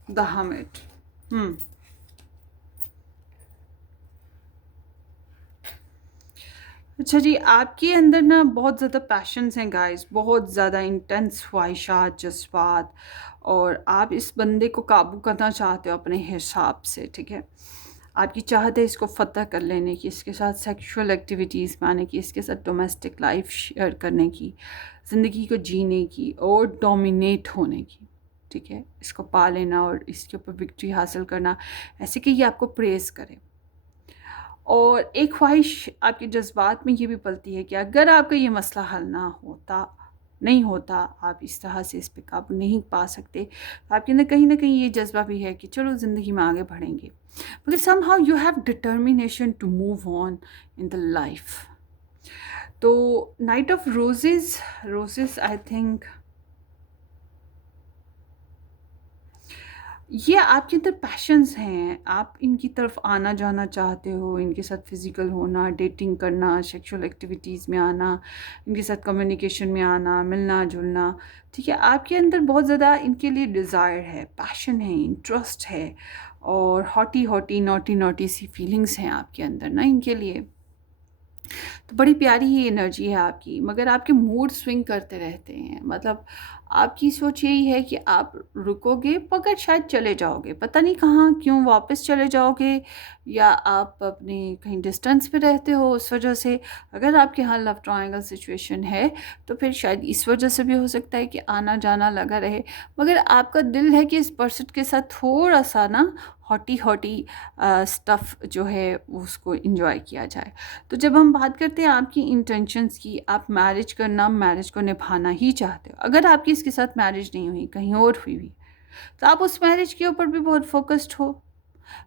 the Hermit. अच्छा जी, आपके अंदर ना बहुत ज़्यादा पैशंस हैं गाइस, बहुत ज़्यादा इंटेंस ख्वाहिशात, जज्बात, और आप इस बंदे को काबू करना चाहते हो अपने हिसाब से, ठीक है। आपकी चाहत है इसको फ़तह कर लेने की, इसके साथ सेक्सुअल एक्टिविटीज़ में आने की, इसके साथ डोमेस्टिक लाइफ शेयर करने की, ज़िंदगी को जीने की और डोमिनेट होने की, ठीक है। इसको पा लेना और इसके ऊपर विक्ट्री हासिल करना, ऐसे कि ये आपको प्रेज़ करे। और एक ख्वाहिश आपके जज्बात में ये भी पलती है कि अगर आपका ये मसला हल नहीं होता, आप इस तरह से इस पे काबू नहीं पा सकते, तो आपके अंदर कहीं ना कहीं ये जज्बा भी है कि चलो ज़िंदगी में आगे बढ़ेंगे, मगर somehow you have determination to move on in the life. तो knight of roses I think ये आपके अंदर पैशंस हैं, आप इनकी तरफ आना जाना चाहते हो, इनके साथ फिज़िकल होना, डेटिंग करना, सेक्सुअल एक्टिविटीज़ में आना, इनके साथ कम्युनिकेशन में आना, मिलना जुलना, ठीक है। आपके अंदर बहुत ज़्यादा इनके लिए डिज़ायर है, पैशन है, इंटरेस्ट है, और हॉटी नॉटी सी फीलिंग्स हैं आपके अंदर ना इनके लिए। तो बड़ी प्यारी ही एनर्जी है आपकी, मगर आपके मूड स्विंग करते रहते हैं। मतलब आपकी सोच यही है कि आप रुकोगे मगर शायद चले जाओगे, पता नहीं कहाँ क्यों वापस चले जाओगे, या आप अपने कहीं डिस्टेंस पे रहते हो उस वजह से। अगर आपके यहाँ लव ट्रायंगल सिचुएशन है तो फिर शायद इस वजह से भी हो सकता है कि आना जाना लगा रहे, मगर आपका दिल है कि इस पर्सन के साथ थोड़ा सा ना हॉटी स्टफ़ जो है उसको इन्जॉय किया जाए। तो जब हम बात करते हैं आपकी इंटेंशंस की, आप मैरिज को निभाना ही चाहते हो। अगर आपकी इसके साथ मैरिज नहीं हुई, कहीं और हुई तो आप उस मैरिज के ऊपर भी बहुत फोकस्ड हो,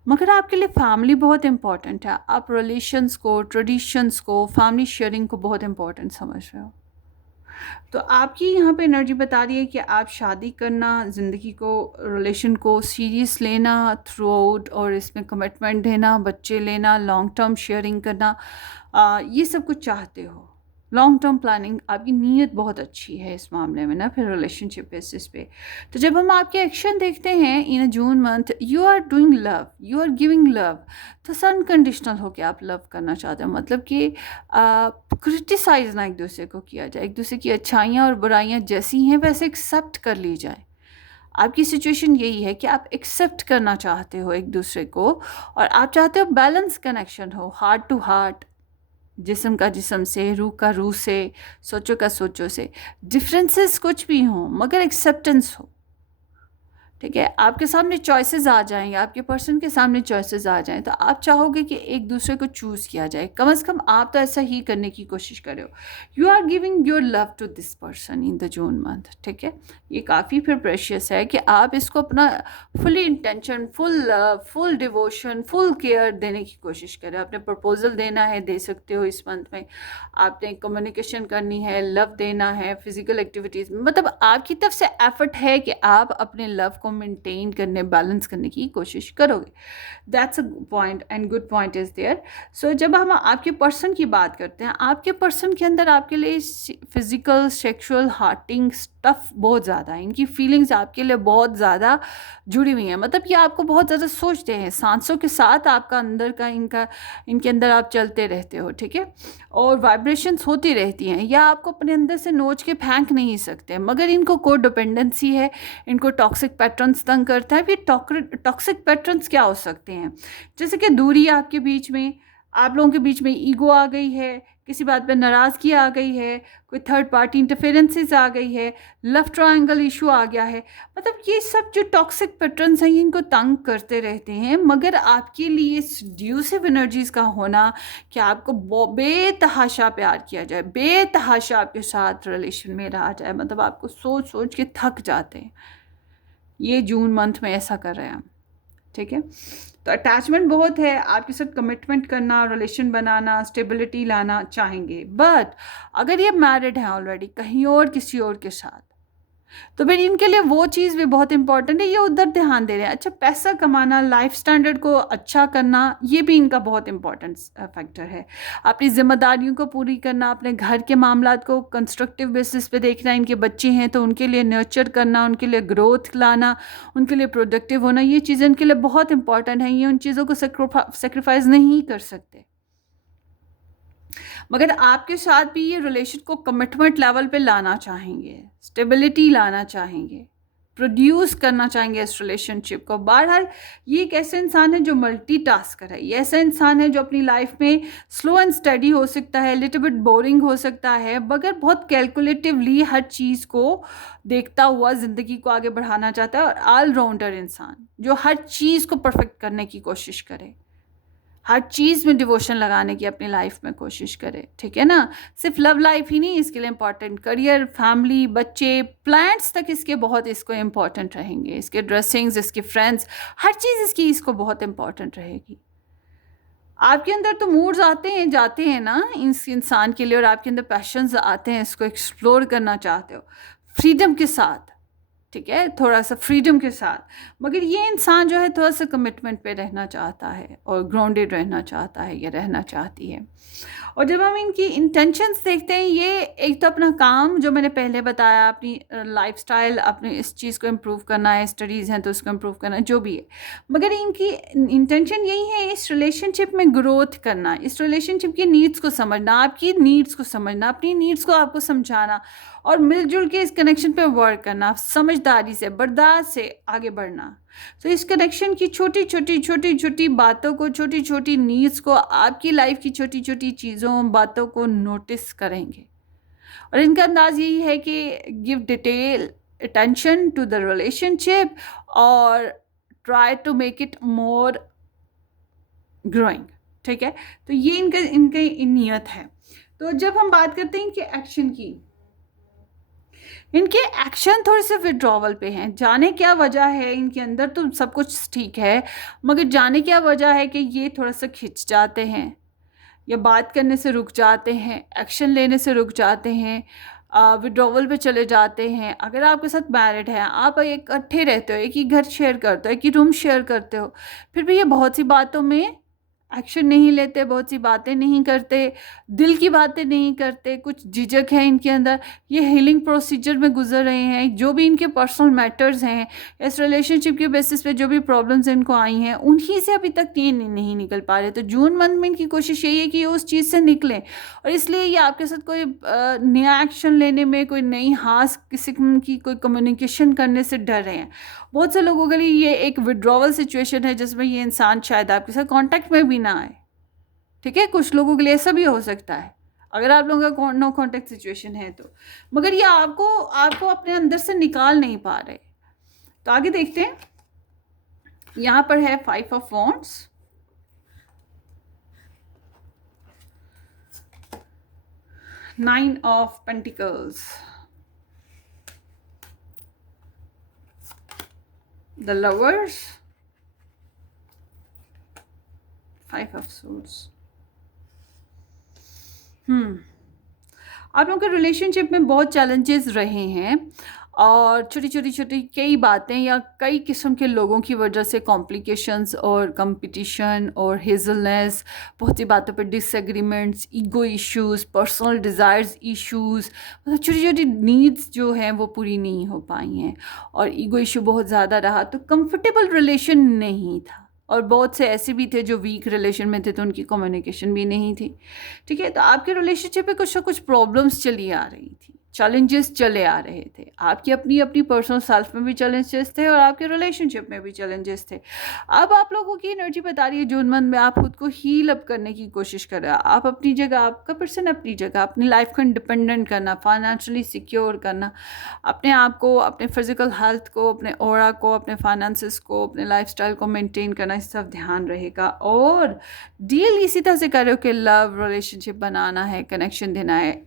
मगर आपके लिए फैमिली बहुत इम्पॉर्टेंट है। आप रिलेशंस को, ट्रेडिशंस को, फैमिली शेयरिंग को बहुत इम्पॉर्टेंट समझ रहे हो। तो आपकी यहाँ पे एनर्जी बता रही है कि आप शादी करना, ज़िंदगी को, रिलेशन को सीरियस लेना थ्रू आउट, और इसमें कमिटमेंट देना, बच्चे लेना, लॉन्ग टर्म शेयरिंग करना, ये सब कुछ चाहते हो। लॉन्ग टर्म प्लानिंग, आपकी नीयत बहुत अच्छी है इस मामले में ना, फिर रिलेशनशिप बेसिस पे। तो जब हम आपके एक्शन देखते हैं in a June month, you are doing love, you are giving love, तो अनकंडीशनल होके आप लव करना चाहते हैं। मतलब कि क्रिटिसाइज ना एक दूसरे को किया जाए, एक दूसरे की अच्छाइयाँ और बुराइयाँ जैसी हैं वैसे एक्सेप्ट कर ली जाए। आपकी सिचुएशन यही है कि आप एक्सेप्ट करना चाहते हो एक दूसरे को, और आप चाहते हो बैलेंस कनेक्शन हो, हार्ट टू हार्ट, जिस्म का जिस्म से, रूह का रूह से, सोचों का सोचों से। डिफरेंसेस कुछ भी हों मगर एक्सेप्टेंस हो, ठीक है। आपके सामने चॉइसेस आ जाएंगे, आपके पर्सन के सामने चॉइसेस आ जाएं, तो आप चाहोगे कि एक दूसरे को चूज़ किया जाए। कम से कम आप तो ऐसा ही करने की कोशिश कर रहे हो। You are giving your love to this person in the June month, ठीक है। ये काफ़ी फिर प्रेशियस है कि आप इसको अपना fully intention, full love, full devotion, full care देने की कोशिश करें। आपने प्रपोजल देना है, दे सकते हो इस मंथ में। आपने कम्युनिकेशन करनी है, लव देना है, फिजिकल एक्टिविटीज़ में, मतलब आपकी तरफ से एफर्ट है कि आप अपने लव को मेंटेन करने, बैलेंस करने की कोशिश करोगे। That's a point and good point is there. सो जब हम आपके पर्सन की बात करते हैं, आपके पर्सन के अंदर आपके लिए फिजिकल, सेक्सुअल, हार्टिंग टफ बहुत ज़्यादा है, इनकी फीलिंग्स आपके लिए बहुत ज़्यादा जुड़ी हुई हैं, मतलब ये आपको बहुत ज़्यादा सोचते हैं, सांसों के साथ आपका अंदर का इनके अंदर आप चलते रहते हो, ठीक है, और वाइब्रेशंस होती रहती हैं, या आपको अपने अंदर से नोच के फेंक नहीं सकते, मगर इनको कोड डिपेंडेंसी है, इनको टॉक्सिक पैटर्न्स तंग करता है। फिर टॉक्सिक पैटर्न्स क्या हो सकते हैं, जैसे कि दूरी आपके बीच में, आप लोगों के बीच में ईगो आ गई है, किसी बात पे नाराज़गी आ गई है, कोई थर्ड पार्टी इंटरफेरेंसेस आ गई है, लव ट्रायंगल इशू आ गया है, मतलब ये सब जो टॉक्सिक पैटर्न्स हैं इनको तंग करते रहते हैं। मगर आपके लिए सड्यूसिव एनर्जीज़ का होना कि आपको बेतहाशा प्यार किया जाए, बेतहाशा आपके साथ रिलेशन में रहा जाए, मतलब आपको सोच सोच के थक जाते हैं, ये जून मंथ में ऐसा कर रहे हैं हम, ठीक है। तो अटैचमेंट बहुत है, आपके साथ कमिटमेंट करना, रिलेशन बनाना, स्टेबिलिटी लाना चाहेंगे, बट अगर ये मैरिड हैं ऑलरेडी कहीं और किसी और के साथ, तो फिर इनके लिए वो चीज़ भी बहुत इंपॉर्टेंट है, ये उधर ध्यान दे रहे हैं। अच्छा, पैसा कमाना, लाइफ स्टैंडर्ड को अच्छा करना, ये भी इनका बहुत इंपॉर्टेंट फैक्टर है। अपनी जिम्मेदारियों को पूरी करना, अपने घर के मामलात को कंस्ट्रक्टिव बेसिस पे देखना, इनके बच्चे हैं तो उनके लिए नर्चर करना, उनके लिए ग्रोथ लाना, उनके लिए प्रोडक्टिव होना, ये चीज़ें इनके लिए बहुत इंपॉर्टेंट है। ये उन चीज़ों को सेक्रीफाइस नहीं कर सकते, मगर आपके साथ भी ये रिलेशन को कमिटमेंट लेवल पे लाना चाहेंगे, स्टेबिलिटी लाना चाहेंगे, प्रोड्यूस करना चाहेंगे इस रिलेशनशिप को। बहरहाल ये एक ऐसे इंसान है जो मल्टीटास्कर है, ये ऐसा इंसान है जो अपनी लाइफ में स्लो एंड स्टडी हो सकता है, लिटिल बिट बोरिंग हो सकता है, मगर बहुत कैलकुलेटिवली हर चीज़ को देखता हुआ ज़िंदगी को आगे बढ़ाना चाहता है, और ऑलराउंडर इंसान जो हर चीज़ को परफेक्ट करने की कोशिश करे, हर चीज़ में डिवोशन लगाने की अपनी लाइफ में कोशिश करे, ठीक है ना। सिर्फ लव लाइफ ही नहीं इसके लिए इम्पॉर्टेंट, करियर, फैमिली, बच्चे, प्लान्स तक इसके बहुत इसको इम्पॉर्टेंट रहेंगे, इसके ड्रेसिंग्स, इसके फ्रेंड्स, हर चीज़ इसको बहुत इम्पॉर्टेंट रहेगी। आपके अंदर तो मूड्स आते हैं जाते हैं ना इस इंसान के लिए, और आपके अंदर पैशंस आते हैं, इसको एक्सप्लोर करना चाहते हो फ्रीडम के साथ, ठीक है, थोड़ा सा फ्रीडम के साथ, मगर ये इंसान जो है थोड़ा सा कमिटमेंट पे रहना चाहता है और ग्राउंडेड रहना चाहता है, या रहना चाहती है। और जब हम इनकी इंटेंशंस देखते हैं, ये एक तो अपना काम जो मैंने पहले बताया, अपनी लाइफस्टाइल, अपनी इस चीज़ को इम्प्रूव करना है, स्टडीज़ हैं तो उसको इम्प्रूव करना है, जो भी है, मगर इनकी इंटेंशन यही है इस रिलेशनशिप में ग्रोथ करना, इस रिलेशनशिप की नीड्स को समझना, आपकी नीड्स को समझना, अपनी नीड्स को आपको समझाना, और मिलजुल के इस कनेक्शन पे वर्क करना, समझदारी से, बर्दाश्त से आगे बढ़ना। तो इस कनेक्शन की छोटी छोटी बातों को, छोटी छोटी नीड्स को, आपकी लाइफ की छोटी छोटी चीज़ों, बातों को नोटिस करेंगे, और इनका अंदाज यही है कि give detail attention to the relationship और try to make it more growing, ठीक है। तो ये इनकी नियत है। तो जब हम बात करते हैं इनके एक्शन की, इनके एक्शन थोड़े से विड्रॉवल पे हैं, जाने क्या वजह है, इनके अंदर तो सब कुछ ठीक है, मगर जाने क्या वजह है कि ये थोड़ा सा खिंच जाते हैं, या बात करने से रुक जाते हैं, एक्शन लेने से रुक जाते हैं, विड्रॉवल पे चले जाते हैं। अगर आपके साथ मैरिड है, आप इकट्ठे रहते हो, एक ही घर शेयर करते हो, एक ही रूम शेयर करते हो, फिर भी ये बहुत सी बातों में एक्शन नहीं लेते, बहुत सी बातें नहीं करते, दिल की बातें नहीं करते, कुछ झिझक है इनके अंदर, ये हीलिंग प्रोसीजर में गुजर रहे हैं, जो भी इनके पर्सनल मैटर्स हैं, इस रिलेशनशिप के बेसिस पे जो भी प्रॉब्लम्स इनको आई हैं, उन्हीं से अभी तक ये नहीं निकल पा रहे। तो जून मंथ में इनकी कोशिश यही है कि ये उस चीज़ से निकलें, और इसलिए ये आपके साथ कोई नया एक्शन लेने में, कोई नई किस्म की कोई कम्युनिकेशन करने से डर रहे हैं। बहुत से लोगों के लिए ये एक विड्रॉवल सिचुएशन है जिसमें ये इंसान शायद आपके साथ कांटेक्ट में भी ना आए, ठीक है, कुछ लोगों के लिए ऐसा भी हो सकता है अगर आप लोगों का नो कांटेक्ट सिचुएशन है तो, मगर ये आपको अपने अंदर से निकाल नहीं पा रहे। तो आगे देखते हैं, यहाँ पर है 5 of wands, nine of pentacles, the lovers, 5 of swords। आप लोगों के रिलेशनशिप में बहुत चैलेंजेस रहे हैं, और छोटी कई बातें या कई किस्म के लोगों की वजह से कॉम्प्लिकेशंस और कंपटीशन और हेजलनेस, बहुत सी बातों पर disagreements, ego issues, personal desires issues, मतलब छोटी नीड्स जो हैं वो पूरी नहीं हो पाई हैं और ईगो इशू बहुत ज़्यादा रहा तो कंफर्टेबल रिलेशन नहीं था। और बहुत से ऐसे भी थे जो वीक रिलेशन में थे तो उनकी कम्युनिकेशन भी नहीं थी। ठीक है, तो आपके रिलेशनशिप में कुछ ना कुछ प्रॉब्लम्स चली आ रही थी, चैलेंजेस चले आ रहे थे, आपकी अपनी अपनी पर्सनल सेल्फ में भी चैलेंजेस थे और आपके रिलेशनशिप में भी चैलेंजेस थे। अब आप लोगों की एनर्जी बता रही है जून मंथ में आप खुद को हील अप करने की कोशिश कर रहे हो, आप अपनी जगह, आपका पर्सन अपनी जगह, अपनी लाइफ को इंडिपेंडेंट करना, फाइनेंशियली सिक्योर करना, अपने आप को, अपने फिजिकल हेल्थ को, अपने ऑरा को, अपने फाइनेंसिस को, अपने लाइफस्टाइल को मेंटेन करना, इस सब ध्यान रहेगा। और डील इसी तरह से कर रहे हो कि लव रिलेशनशिप बनाना है, कनेक्शन देना है,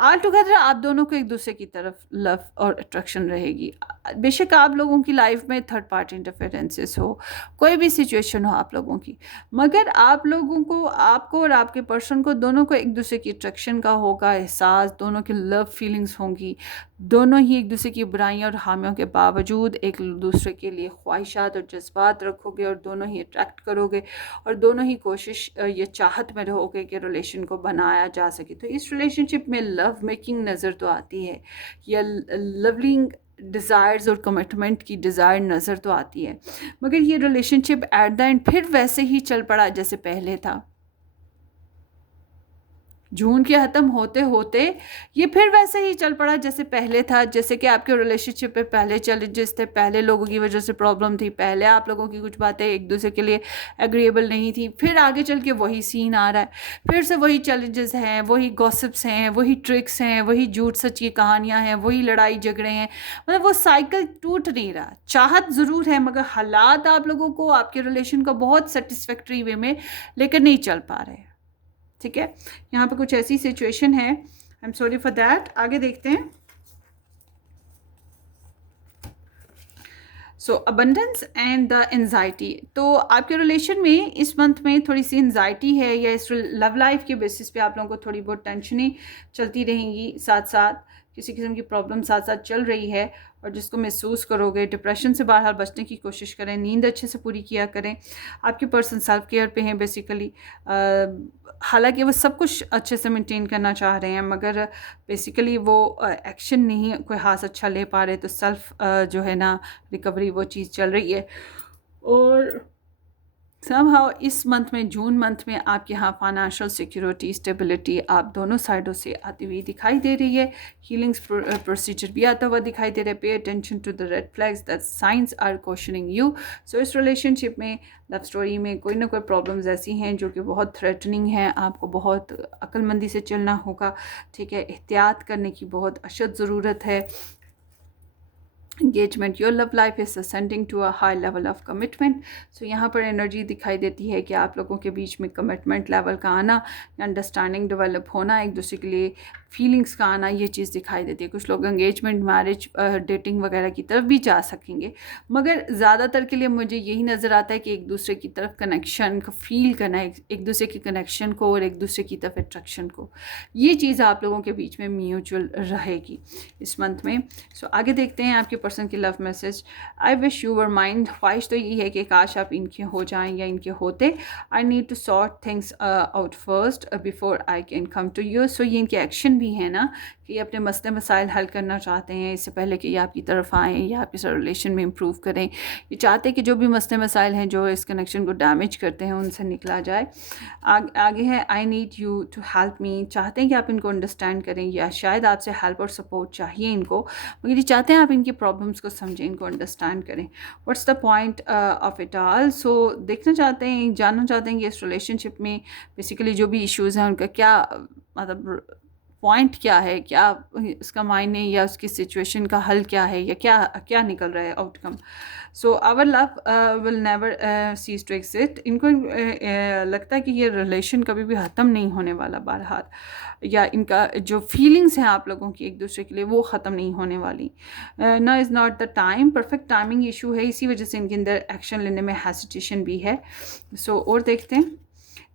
ऑल टुगेदर आप दोनों को एक दूसरे की तरफ लव और अट्रैक्शन रहेगी। बेशक आप लोगों की लाइफ में थर्ड पार्टी इंटरफेरेंसेस हो, कोई भी सिचुएशन हो आप लोगों की, मगर आप लोगों को, आपको और आपके पर्सन को, दोनों को एक दूसरे की अट्रैक्शन का होगा एहसास, दोनों की लव फीलिंग्स होंगी, दोनों ही एक दूसरे की बुराइयों और खामियों के बावजूद एक दूसरे के लिए ख्वाहिशात और जज्बात रखोगे और दोनों ही अट्रैक्ट करोगे और दोनों ही कोशिश ये चाहत में रहोगे कि रिलेशन को बनाया जा सके। तो इस रिलेशनशिप में लव मेकिंग नज़र तो आती है, या लवलिंग डिज़ायर्स और कमिटमेंट की डिज़ायर नज़र तो आती है, मगर ये रिलेशनशिप एट द एंड फिर वैसे ही चल पड़ा जैसे पहले था। जून के ख़त्म होते होते ये फिर वैसे ही चल पड़ा जैसे पहले था, जैसे कि आपके रिलेशनशिप में पहले चैलेंजेस थे, पहले लोगों की वजह से प्रॉब्लम थी, पहले आप लोगों की कुछ बातें एक दूसरे के लिए एग्रीएबल नहीं थी, फिर आगे चल के वही सीन आ रहा है, फिर से वही चैलेंजेस हैं, वही गॉसिप्स हैं, वही ट्रिक्स हैं, वही झूठ सच की कहानियाँ हैं, वही लड़ाई झगड़े हैं। मतलब वो साइकिल टूट नहीं रहा, चाहत ज़रूर है मगर हालात आप लोगों को आपके रिलेशन को बहुत सेटिस्फैक्ट्री वे में लेकर नहीं चल पा रहे हैं। ठीक है, यहाँ पे कुछ ऐसी सिचुएशन है, आई एम सॉरी फॉर दैट। आगे देखते हैं। सो अबंडेंस एंड द एनजाइटी, तो आपके रिलेशन में इस मंथ में थोड़ी सी एनजाइटी है, या इस लव लाइफ के बेसिस पे आप लोगों को थोड़ी बहुत टेंशनें चलती रहेंगी, साथ साथ किसी किस्म की प्रॉब्लम साथ साथ चल रही है और जिसको महसूस करोगे। डिप्रेशन से बाहर बचने की कोशिश करें, नींद अच्छे से पूरी किया करें। आपके पर्सन सेल्फ केयर पे हैं बेसिकली, हालांकि वो सब कुछ अच्छे से मेंटेन करना चाह रहे हैं मगर बेसिकली वो एक्शन नहीं कोई हाथ अच्छा ले पा रहे, तो सेल्फ जो है ना रिकवरी वो चीज़ चल रही है। और समहाउ इस मंथ में, जून मंथ में, आपके यहाँ फाइनेंशियल सिक्योरिटी, स्टेबिलिटी आप दोनों साइडों से आती हुई दिखाई दे रही है। हीलिंग्स प्रोसीजर भी आता हुआ दिखाई दे रहा है। Pay attention to the red flags that signs are questioning you. So इस रिलेशनशिप में, लव स्टोरी में कोई ना कोई प्रॉब्लम्स ऐसी हैं जो कि बहुत थ्रेटनिंग हैं, आपको बहुत अक्लमंदी से चलना होगा। ठीक है, एहतियात करने की बहुत अशद ज़रूरत है। engagement, your love life is ascending to a high level of commitment। so यहाँ पर एनर्जी दिखाई देती है कि आप लोगों के बीच में कमिटमेंट लेवल का आना, अंडरस्टैंडिंग डेवलप होना, एक दूसरे के लिए फीलिंग्स का आना, ये चीज़ दिखाई देती है। कुछ लोग एंगेजमेंट, मैरिज, डेटिंग वगैरह की तरफ भी जा सकेंगे, मगर ज़्यादातर के लिए मुझे यही नज़र आता है कि एक दूसरे की तरफ कनेक्शन को फील करना, एक दूसरे के कनेक्शन को और एक दूसरे की तरफ अट्रैक्शन को, ये चीज़ आप लोगों के बीच में म्यूचुअल रहेगी इस मंथ में। सो आगे देखते हैं आपके पर्सन की love message. I wish you were mind, ख्वाहिश तो यही है कि काश आप इनके हो जाएं या इनके होते। I need to sort things out first before I can come to you. So ये इनके एक्शन भी है ना कि अपने मसले मसाइल हल करना चाहते हैं इससे पहले कि ये आपकी तरफ आएँ या आपके साथ रिलेशन में इम्प्रूव करें। ये चाहते हैं कि जो भी मसले मसाइल हैं जो इस कनेक्शन को डैमेज करते हैं उनसे निकला जाए। आगे है I need you to help me, चाहते हैं कि आप इनको अंडरस्टैंड करें या शायद आपसे हेल्प और सपोर्ट चाहिए इनको, मगर ये चाहते हैं आप इनकी प्रॉब्लम्स को समझें, इनको अंडरस्टैंड करें। What's the point of it all. So देखना चाहते हैं, जानना चाहते हैं कि इस रिलेशनशिप में बेसिकली जो भी इश्यूज़ हैं उनका क्या मतलब पॉइंट क्या है, क्या उसका मायने या उसकी सिचुएशन का हल क्या है, या क्या क्या निकल रहा है outcome. So our love will never cease to exist. इनको लगता है कि ये रिलेशन कभी भी ख़त्म नहीं होने वाला बहरहाल, या इनका जो फीलिंग्स हैं आप लोगों की एक दूसरे के लिए वो ख़त्म नहीं होने वाली। ना is not the time, perfect timing issue है, इसी वजह से इनके अंदर एक्शन लेने में हेसिटेशन भी है। सो और देखते हैं।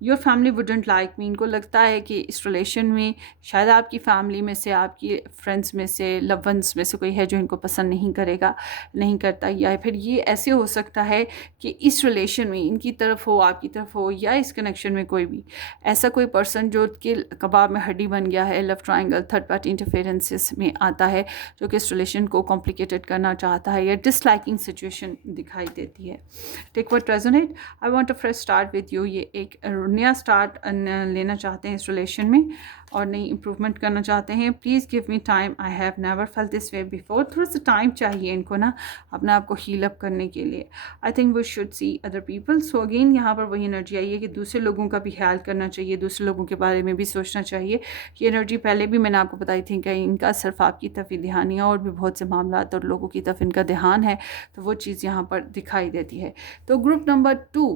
Your family wouldn't like me, इनको लगता है कि इस रिलेशन में शायद आपकी फैमिली में से, आपकी फ्रेंड्स में से, लव वंस में से कोई है जो इनको पसंद नहीं करेगा, नहीं करता। या फिर ये ऐसे हो सकता है कि इस रिलेशन में इनकी तरफ हो, आपकी तरफ हो, या इस कनेक्शन में कोई भी ऐसा कोई पर्सन जो कि कबाब में हड्डी बन गया है, love triangle, third party interferences में आता है, जो कि इस रिलेशन को कॉम्प्लिकेटेड करना चाहता है, या डिसलाइकिंग सिचुएशन दिखाई देती है। Take what resonate. I want to fresh start with you. ये एक नया स्टार्ट लेना चाहते हैं इस रिलेशन में और नई इम्प्रूवमेंट करना चाहते हैं। Please give me time, I have never felt this way before. थोड़ा सा टाइम चाहिए इनको ना अपने आप को हील अप करने के लिए। I think we should see other people. So again यहाँ पर वही एनर्जी आई है कि दूसरे लोगों का भी ख्याल करना चाहिए, दूसरे लोगों के बारे में भी सोचना चाहिए। ये एनर्जी पहले भी मैंने आपको बताई थी कि इनका सिर्फ आपकी तरफ ही ध्यान है और भी बहुत से मामला और लोगों की तरफ इनका ध्यान है, तो वो चीज़ यहाँ पर दिखाई देती है। तो ग्रुप नंबर 2,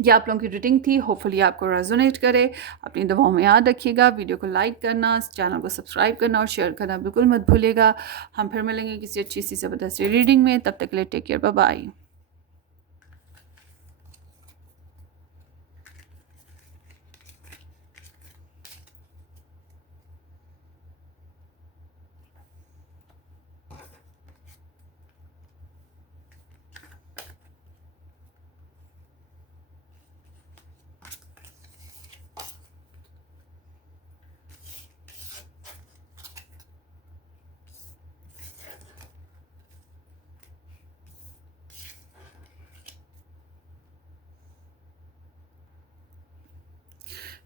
ये आप लोगों की रीडिंग थी। होपफुली आपको रेजोनेट करे। अपनी दवाओं में याद रखिएगा। वीडियो को लाइक करना, चैनल को सब्सक्राइब करना और शेयर करना बिल्कुल मत भूलिएगा। हम फिर मिलेंगे किसी अच्छी सी ज़बरदस्त रीडिंग में। तब तक के लिए take care, bye bye.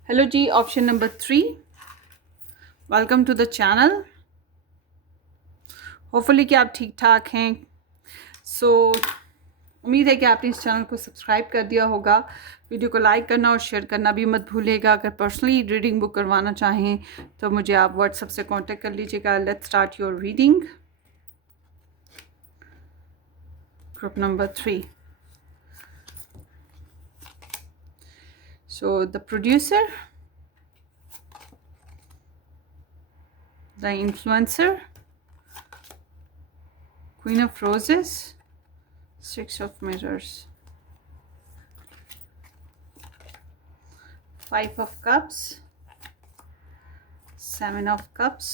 Hello ji, option number 3, welcome to the channel. Hopefully कि आप ठीक ठाक हैं। सो उम्मीद है कि आपने इस चैनल को सब्सक्राइब कर दिया होगा। वीडियो को लाइक करना और शेयर करना भी मत भूलिएगा। अगर पर्सनली रीडिंग बुक करवाना चाहें तो मुझे आप व्हाट्सएप से कांटेक्ट कर लीजिएगा। Let's start your reading. Group number 3। So the producer, the influencer, Queen of Roses, 6 of Mirrors, 5 of Cups, 7 of Cups,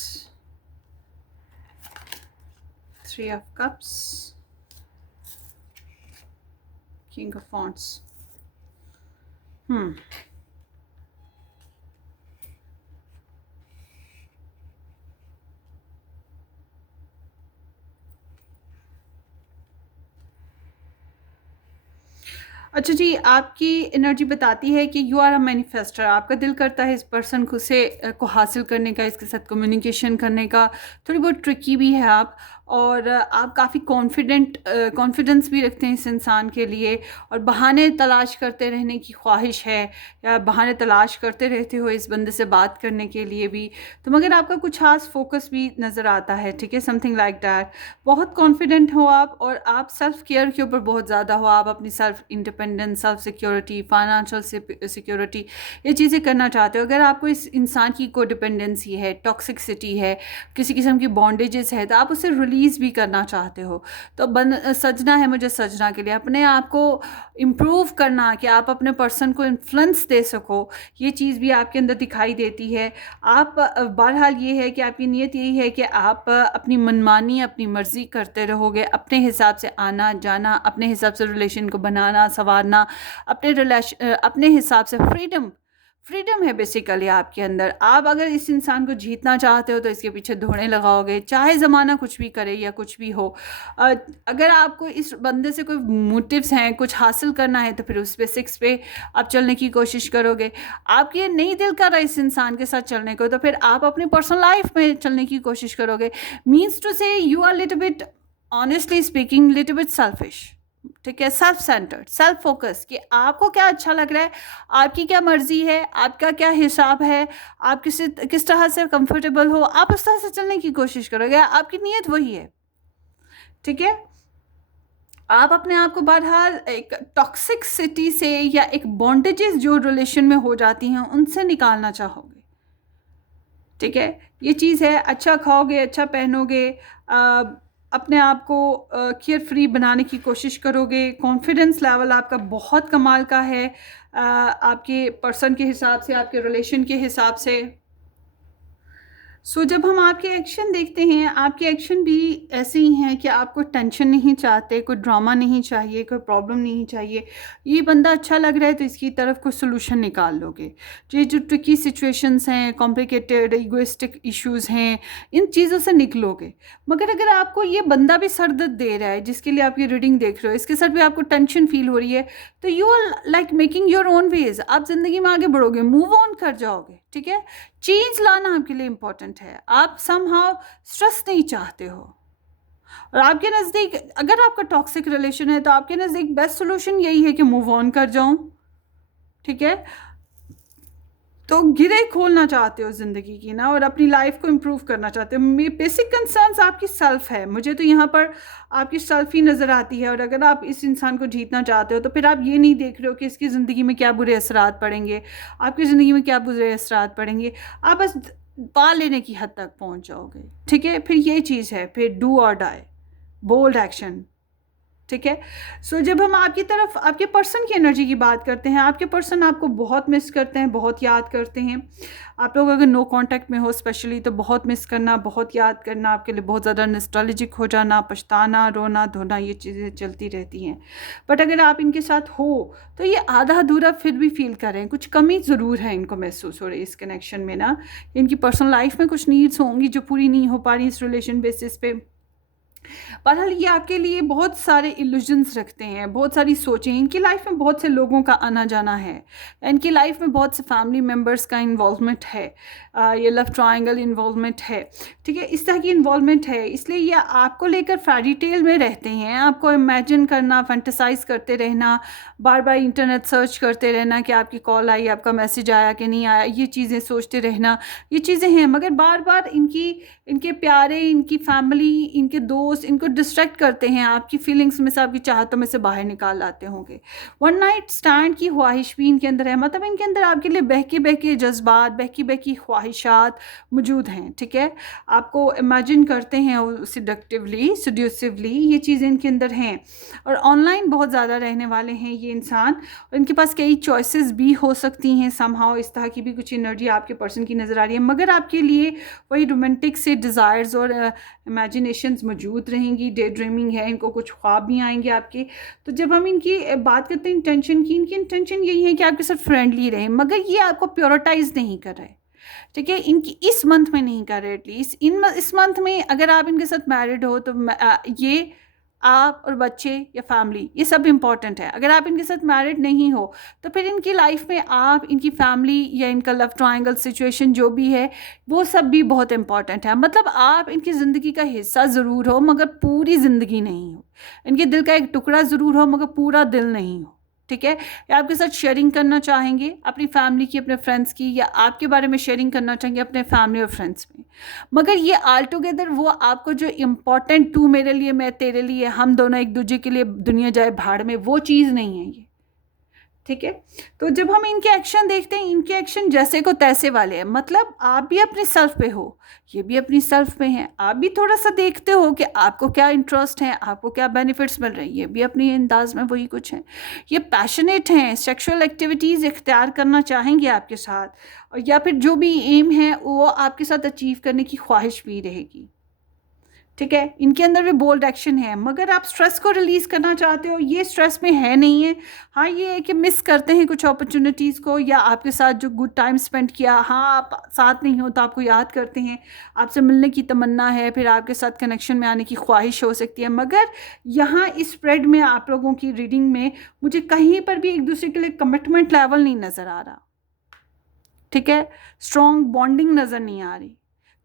3 of Cups, King of Wands. अच्छा जी, आपकी एनर्जी बताती है कि यू आर अ मैनिफेस्टर। आपका दिल करता है इस पर्सन को हासिल करने का, इसके साथ कम्युनिकेशन करने का। थोड़ी बहुत ट्रिकी भी है आप, और आप काफ़ी कॉन्फिडेंस भी रखते हैं इस इंसान के लिए, और बहाने तलाश करते रहने की ख्वाहिश है, या बहाने तलाश करते रहते हो इस बंदे से बात करने के लिए भी। तो मगर आपका कुछ खास फोकस भी नज़र आता है, ठीक है, समथिंग लाइक दैट। बहुत कॉन्फिडेंट हो आप, और आप सेल्फ केयर के ऊपर बहुत ज़्यादा हो। आप अपनी self independence, self security, financial security, ये चीज़ें करना चाहते हो। अगर आपको इस इंसान की कोडिपेंडेंसी है, टॉक्सिसिटी है, किसी किस्म की बॉन्डेजेस है, तो आप उसे रिलीज़ भी करना चाहते हो। तो सजना है मुझे सजना के लिए, अपने आप को इम्प्रूव करना, कि आप अपने पर्सन को इन्फ्लुएंस दे सको, ये चीज़ भी आपके अंदर दिखाई देती है। आप बहरहाल ये है कि आपकी नीयत यही है कि आप अपनी मनमानी, अपनी मर्ज़ी करते रहोगे, अपने हिसाब से आना जाना, अपने हिसाब से रिलेशन को बनाना संवारना, अपने हिसाब से फ्रीडम है बेसिकली आपके अंदर। आप अगर इस इंसान को जीतना चाहते हो तो इसके पीछे दौड़े लगाओगे, चाहे ज़माना कुछ भी करे या कुछ भी हो। अगर आपको इस बंदे से कोई मोटिव्स हैं, कुछ हासिल करना है, तो फिर उस बेसिक्स पे आप चलने की कोशिश करोगे। आपके नहीं दिल कर रहा इस इंसान के साथ चलने को, तो फिर आप अपनी पर्सनल लाइफ में चलने की कोशिश करोगे। Means to say you are little bit, honestly speaking, little bit selfish, ठीक है, सेल्फ सेंटर्ड, सेल्फ फोकस, कि आपको क्या अच्छा लग रहा है, आपकी क्या मर्जी है, आपका क्या हिसाब है, आप किस तरह से कंफर्टेबल हो, आप उस तरह से चलने की कोशिश करोगे। आपकी नीयत वही है, ठीक है। आप अपने आप को बहरहाल एक टॉक्सिसिटी से या एक बॉन्डेजेस जो रिलेशन में हो जाती हैं उनसे निकालना चाहोगे, ठीक है। ये चीज़ है, अच्छा खाओगे, अच्छा पहनोगे, अपने आप को केयर फ्री बनाने की कोशिश करोगे। कॉन्फिडेंस लेवल आपका बहुत कमाल का है, आपके पर्सन के हिसाब से, आपके रिलेशन के हिसाब से। जब हम आपके एक्शन देखते हैं, आपके एक्शन भी ऐसे ही हैं कि आपको टेंशन नहीं चाहते, कोई ड्रामा नहीं चाहिए, कोई प्रॉब्लम नहीं चाहिए। ये बंदा अच्छा लग रहा है तो इसकी तरफ कोई सोल्यूशन निकाल लोगे। ये जो ट्रिकी सिचुएशंस हैं, कॉम्प्लिकेटेड इगोइस्टिक इश्यूज़ हैं, इन चीज़ों से निकलोगे। मगर अगर आपको ये बंदा भी सर दर्द दे रहा है, जिसके लिए आप ये रीडिंग देख रहे हो, इसके साथ भी आपको टेंशन फील हो रही है, तो you are like making your own ways. आप ज़िंदगी में आगे बढ़ोगे, मूव ऑन कर जाओगे, ठीक है। चेंज लाना आपके लिए इंपॉर्टेंट है। आप समहाउ स्ट्रेस नहीं चाहते हो, और आपके नज़दीक अगर आपका टॉक्सिक रिलेशन है तो आपके नज़दीक बेस्ट सोल्यूशन यही है कि मूव ऑन कर जाऊं, ठीक है। तो गिरे खोलना चाहते हो ज़िंदगी की ना, और अपनी लाइफ को इम्प्रूव करना चाहते हो। मेरी बेसिक कंसर्न्स आपकी सेल्फ है, मुझे तो यहाँ पर आपकी सेल्फ ही नज़र आती है। और अगर आप इस इंसान को जीतना चाहते हो तो फिर आप ये नहीं देख रहे हो कि इसकी ज़िंदगी में क्या बुरे असरात पड़ेंगे, आपकी ज़िंदगी में क्या बुरे असरात पड़ेंगे। आप बस पा लेने की हद तक पहुँच जाओगे, ठीक है। फिर ये चीज़ है, फिर डू और डाई, बोल्ड एक्शन, ठीक है। जब हम आपकी तरफ आपके पर्सन की एनर्जी की बात करते हैं, आपके पर्सन आपको बहुत मिस करते हैं, बहुत याद करते हैं। आप लोग अगर नो कांटेक्ट में हो स्पेशली, तो बहुत मिस करना, बहुत याद करना, आपके लिए बहुत ज़्यादा नॉस्टैल्जिक हो जाना, पछताना, रोना धोना, ये चीज़ें चलती रहती हैं। बट अगर आप इनके साथ हो तो ये आधा अधूरा फिर भी फील करें, कुछ कमी ज़रूर है इनको महसूस हो रही है इस कनेक्शन में ना। इनकी पर्सनल लाइफ में कुछ नीड्स होंगी जो पूरी नहीं हो पा रही इस रिलेशन बेसिस पे। बहरहाल ये आपके लिए बहुत सारे इल्यूजन्स रखते हैं, बहुत सारी सोचें। इनकी लाइफ में बहुत से लोगों का आना जाना है, इनकी लाइफ में बहुत से फैमिली मेम्बर्स का इन्वॉल्वमेंट है, ये लव ट्रायंगल इन्वॉल्वमेंट है, ठीक है। इस तरह की इन्वॉल्वमेंट है, इसलिए ये आपको लेकर फेरी टेल में रहते हैं। आपको इमेजिन करना, फैंटेसाइज करते रहना, बार बार इंटरनेट सर्च करते रहना कि आपकी कॉल आई, आपका मैसेज आया कि नहीं आया, ये चीज़ें सोचते रहना, ये चीज़ें हैं। मगर बार बार इनके प्यारे, इनकी फैमिली, इनके दोस्त इनको डिस्ट्रैक्ट करते हैं, आपकी फीलिंग्स में से, आपकी चाहतों में से बाहर निकाल लाते होंगे। वन नाइट स्टैंड की ख्वाहिश भी इनके अंदर है, मतलब इनके अंदर आपके लिए बहके बहके जज्बात, बहकी बहकी ख्वाहिशात मौजूद हैं, ठीक है। आपको इमेजिन करते हैं सिडक्टिवली, सड्यूसिवली, ये चीज़ें इनके अंदर हैं। और ऑनलाइन बहुत ज़्यादा रहने वाले हैं ये इंसान, और इनके पास कई चॉइसेस भी हो सकती हैं। समहाउ इस तरह की भी कुछ एनर्जी आपके पर्सन की नज़र आ रही है। मगर आपके लिए वही रोमांटिक से डिज़ायर्स और इमेजिनेशंस मौजूद रहेंगी, डे ड्रीमिंग है, इनको कुछ ख्वाब भी आएंगे आपके। तो जब हम इनकी बात करते हैं इंटेंशन की, इनकी इंटेंशन यही है कि आपके साथ फ्रेंडली रहे, मगर ये आपको प्योरिटाइज नहीं कर रहे, ठीक है। इनकी इस मंथ में नहीं कर रहे, एटलीस्ट इस मंथ में अगर आप इनके साथ मैरिड हो तो ये आप और बच्चे या फैमिली, ये सब इम्पॉर्टेंट है। अगर आप इनके साथ मैरिड नहीं हो तो फिर इनकी लाइफ में आप, इनकी फैमिली या इनका लव ट्रायंगल सिचुएशन जो भी है वो सब भी बहुत इम्पॉर्टेंट है। मतलब आप इनकी ज़िंदगी का हिस्सा ज़रूर हो मगर पूरी ज़िंदगी नहीं हो, इनके दिल का एक टुकड़ा ज़रूर हो मगर पूरा दिल नहीं हो, ठीक है। या आपके साथ शेयरिंग करना चाहेंगे अपनी फैमिली की, अपने फ्रेंड्स की, या आपके बारे में शेयरिंग करना चाहेंगे अपने फैमिली और फ्रेंड्स में। मगर ये ऑल टुगेदर वो आपको जो इम्पोर्टेंट, तू मेरे लिए मैं तेरे लिए, हम दोनों एक दूसरे के लिए दुनिया जाए भाड़ में, वो चीज़ नहीं है ये, ठीक है। तो जब हम इनके एक्शन देखते हैं, इनके एक्शन जैसे को तैसे वाले हैं। मतलब आप भी अपनी सेल्फ पे हो, ये भी अपनी सेल्फ पे हैं। आप भी थोड़ा सा देखते हो कि आपको क्या इंटरेस्ट है, आपको क्या बेनिफिट्स मिल रहे हैं, ये भी अपनी अंदाज में वही कुछ है। ये पैशनेट हैं, सेक्सुअल एक्टिविटीज़ इख्तियार करना चाहेंगे आपके साथ, और या फिर जो भी एम है वो आपके साथ अचीव करने की ख्वाहिश भी रहेगी, ठीक है। इनके अंदर भी बोल्ड एक्शन है। मगर आप स्ट्रेस को रिलीज़ करना चाहते हो, ये स्ट्रेस में है नहीं है। हाँ, ये है कि मिस करते हैं कुछ अपॉर्चुनिटीज़ को, या आपके साथ जो गुड टाइम स्पेंड किया, हाँ आप साथ नहीं हो तो आपको याद करते हैं, आपसे मिलने की तमन्ना है, फिर आपके साथ कनेक्शन में आने की ख्वाहिश हो सकती है। मगर यहाँ इस स्प्रेड में, आप लोगों की रीडिंग में, मुझे कहीं पर भी एक दूसरे के लिए कमिटमेंट लेवल नहीं नज़र आ रहा, ठीक है। स्ट्रॉन्ग बॉन्डिंग नज़र नहीं आ रही।